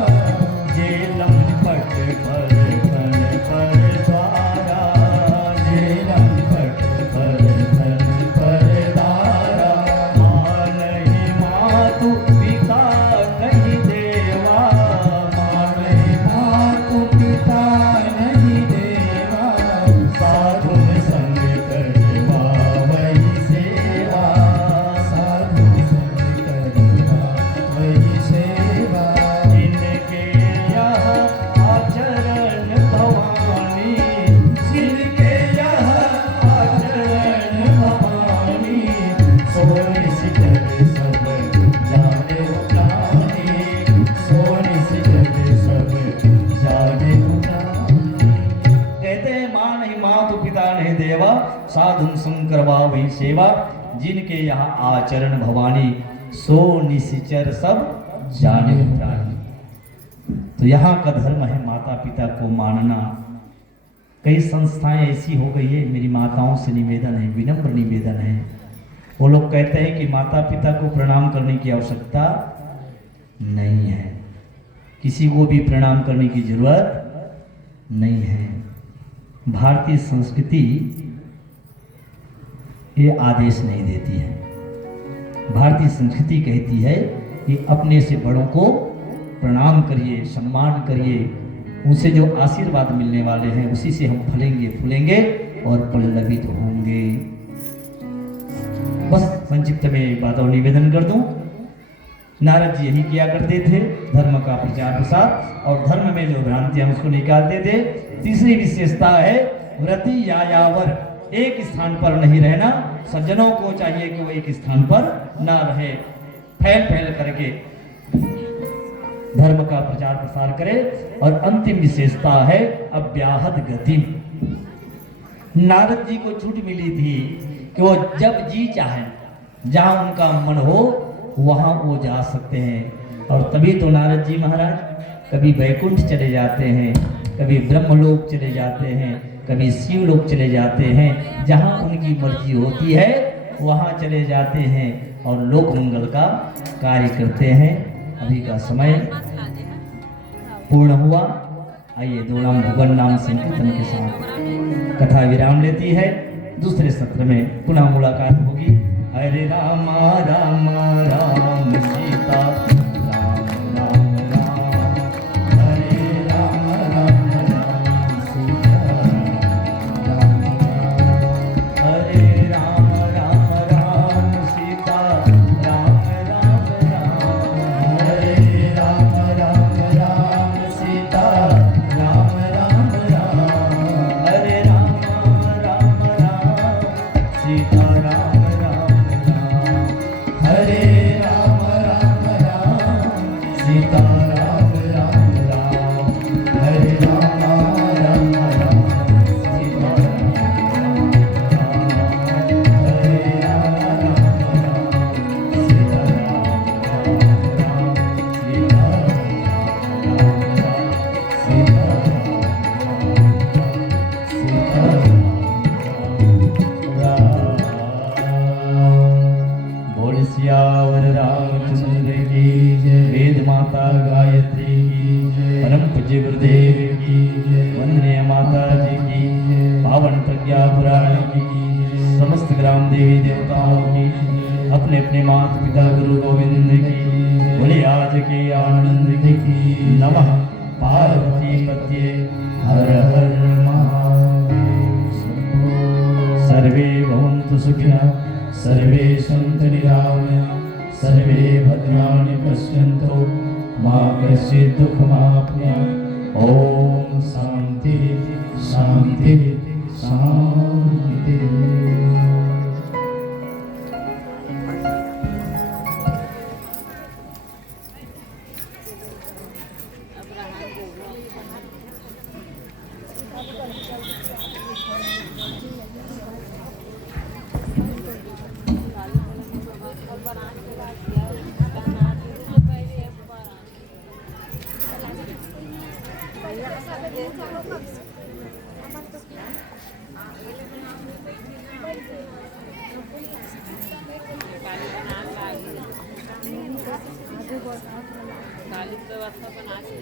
जेलम पट पर फल पर द्वारा, जेलम पट पर फल पर द्वारा। माँ नहीं मातु पिता नहीं देवा, माँ नहीं मातु पिता नहीं देवा, साधु संग करवा वही सेवा, साधु संग करवा वही सेवा। जिनके यहाँ आचरण भवानी, जिनके यहाँ आचरण भवानी, सोने सिटर सब जाने उठानी, सोने सिटर सब जाने उठानी। कहते हैं, माँ नहीं माँ तो पिता नहीं देवा, साधु संकर वही सेवा, जिनके यहाँ आचरण भवानी, सो निशिचर सब जाने प्राणी। तो यहाँ का धर्म है माता पिता को मानना। कई संस्थाएं ऐसी हो गई है, मेरी माताओं से निवेदन है, विनम्र निवेदन है, वो लोग कहते हैं कि माता पिता को प्रणाम करने की आवश्यकता नहीं है, किसी को भी प्रणाम करने की जरूरत नहीं है। भारतीय संस्कृति ये आदेश नहीं देती है। भारतीय संस्कृति कहती है कि अपने से बड़ों को प्रणाम करिए, सम्मान करिए, उनसे जो आशीर्वाद मिलने वाले हैं उसी से हम फलेंगे फूलेंगे और पल्लवित होंगे। बस संक्षिप्त में एक बात और निवेदन कर दूं, नारद जी यही किया करते थे, धर्म का प्रचार प्रसार और धर्म में जो भ्रांतियां उसको निकालते थे। तीसरी विशेषता है व्रति यायावर, एक स्थान पर नहीं रहना। सज्जनों को चाहिए कि वो एक स्थान पर ना रहे, फैल फैल करके धर्म का प्रचार प्रसार करे। और अंतिम विशेषता है अव्याहत गति। नारद जी को छूट मिली थी कि वो जब जी चाहे, जहां उनका मन हो वहां वो जा सकते हैं। और तभी तो नारद जी महाराज कभी वैकुंठ चले जाते हैं, कभी ब्रह्मलोक चले जाते हैं, कभी शिवलोक चले जाते हैं। जहां उनकी मर्जी होती है वहां चले जाते हैं और लोक मंगल का कार्य करते हैं। अभी का समय पूर्ण हुआ। आइए दो नाम भगवान नाम संकीर्तन के साथ कथा विराम लेती है। दूसरे सत्र में पुनः मुलाकात होगी। हरे राम राम राम सीता राम राम राम, हरे राम राम राम सीता राम राम, हरे राम सीता राम राम राम, हरे राम राम राम, सीता राम हरे राम राम, सीता राम सीता बोल सियावर रामचंद्र की जय। वेद माता गायत्री की जय। परम पूज्य गुरुदेव की जय। वंदनीय माता जी की जय। पावन प्रज्ञा पुराण की जय। समस्त ग्राम देवी देवताओं की जय। अपने अपने माता पिता गुरु गोविंद की बोले आज के आनंद की नमः। पार्वती पत्ये हर हर महादेव। सर्वे भवन्तु सुखिनः, सर्वे सन्तु निरामयाः, सर्वे भद्राणि पश्यन्तु मा कश्चित् दुःखमाप्नुयात्। ॐ शान्ति शान्ति शान्ति। व्यवस्था बना के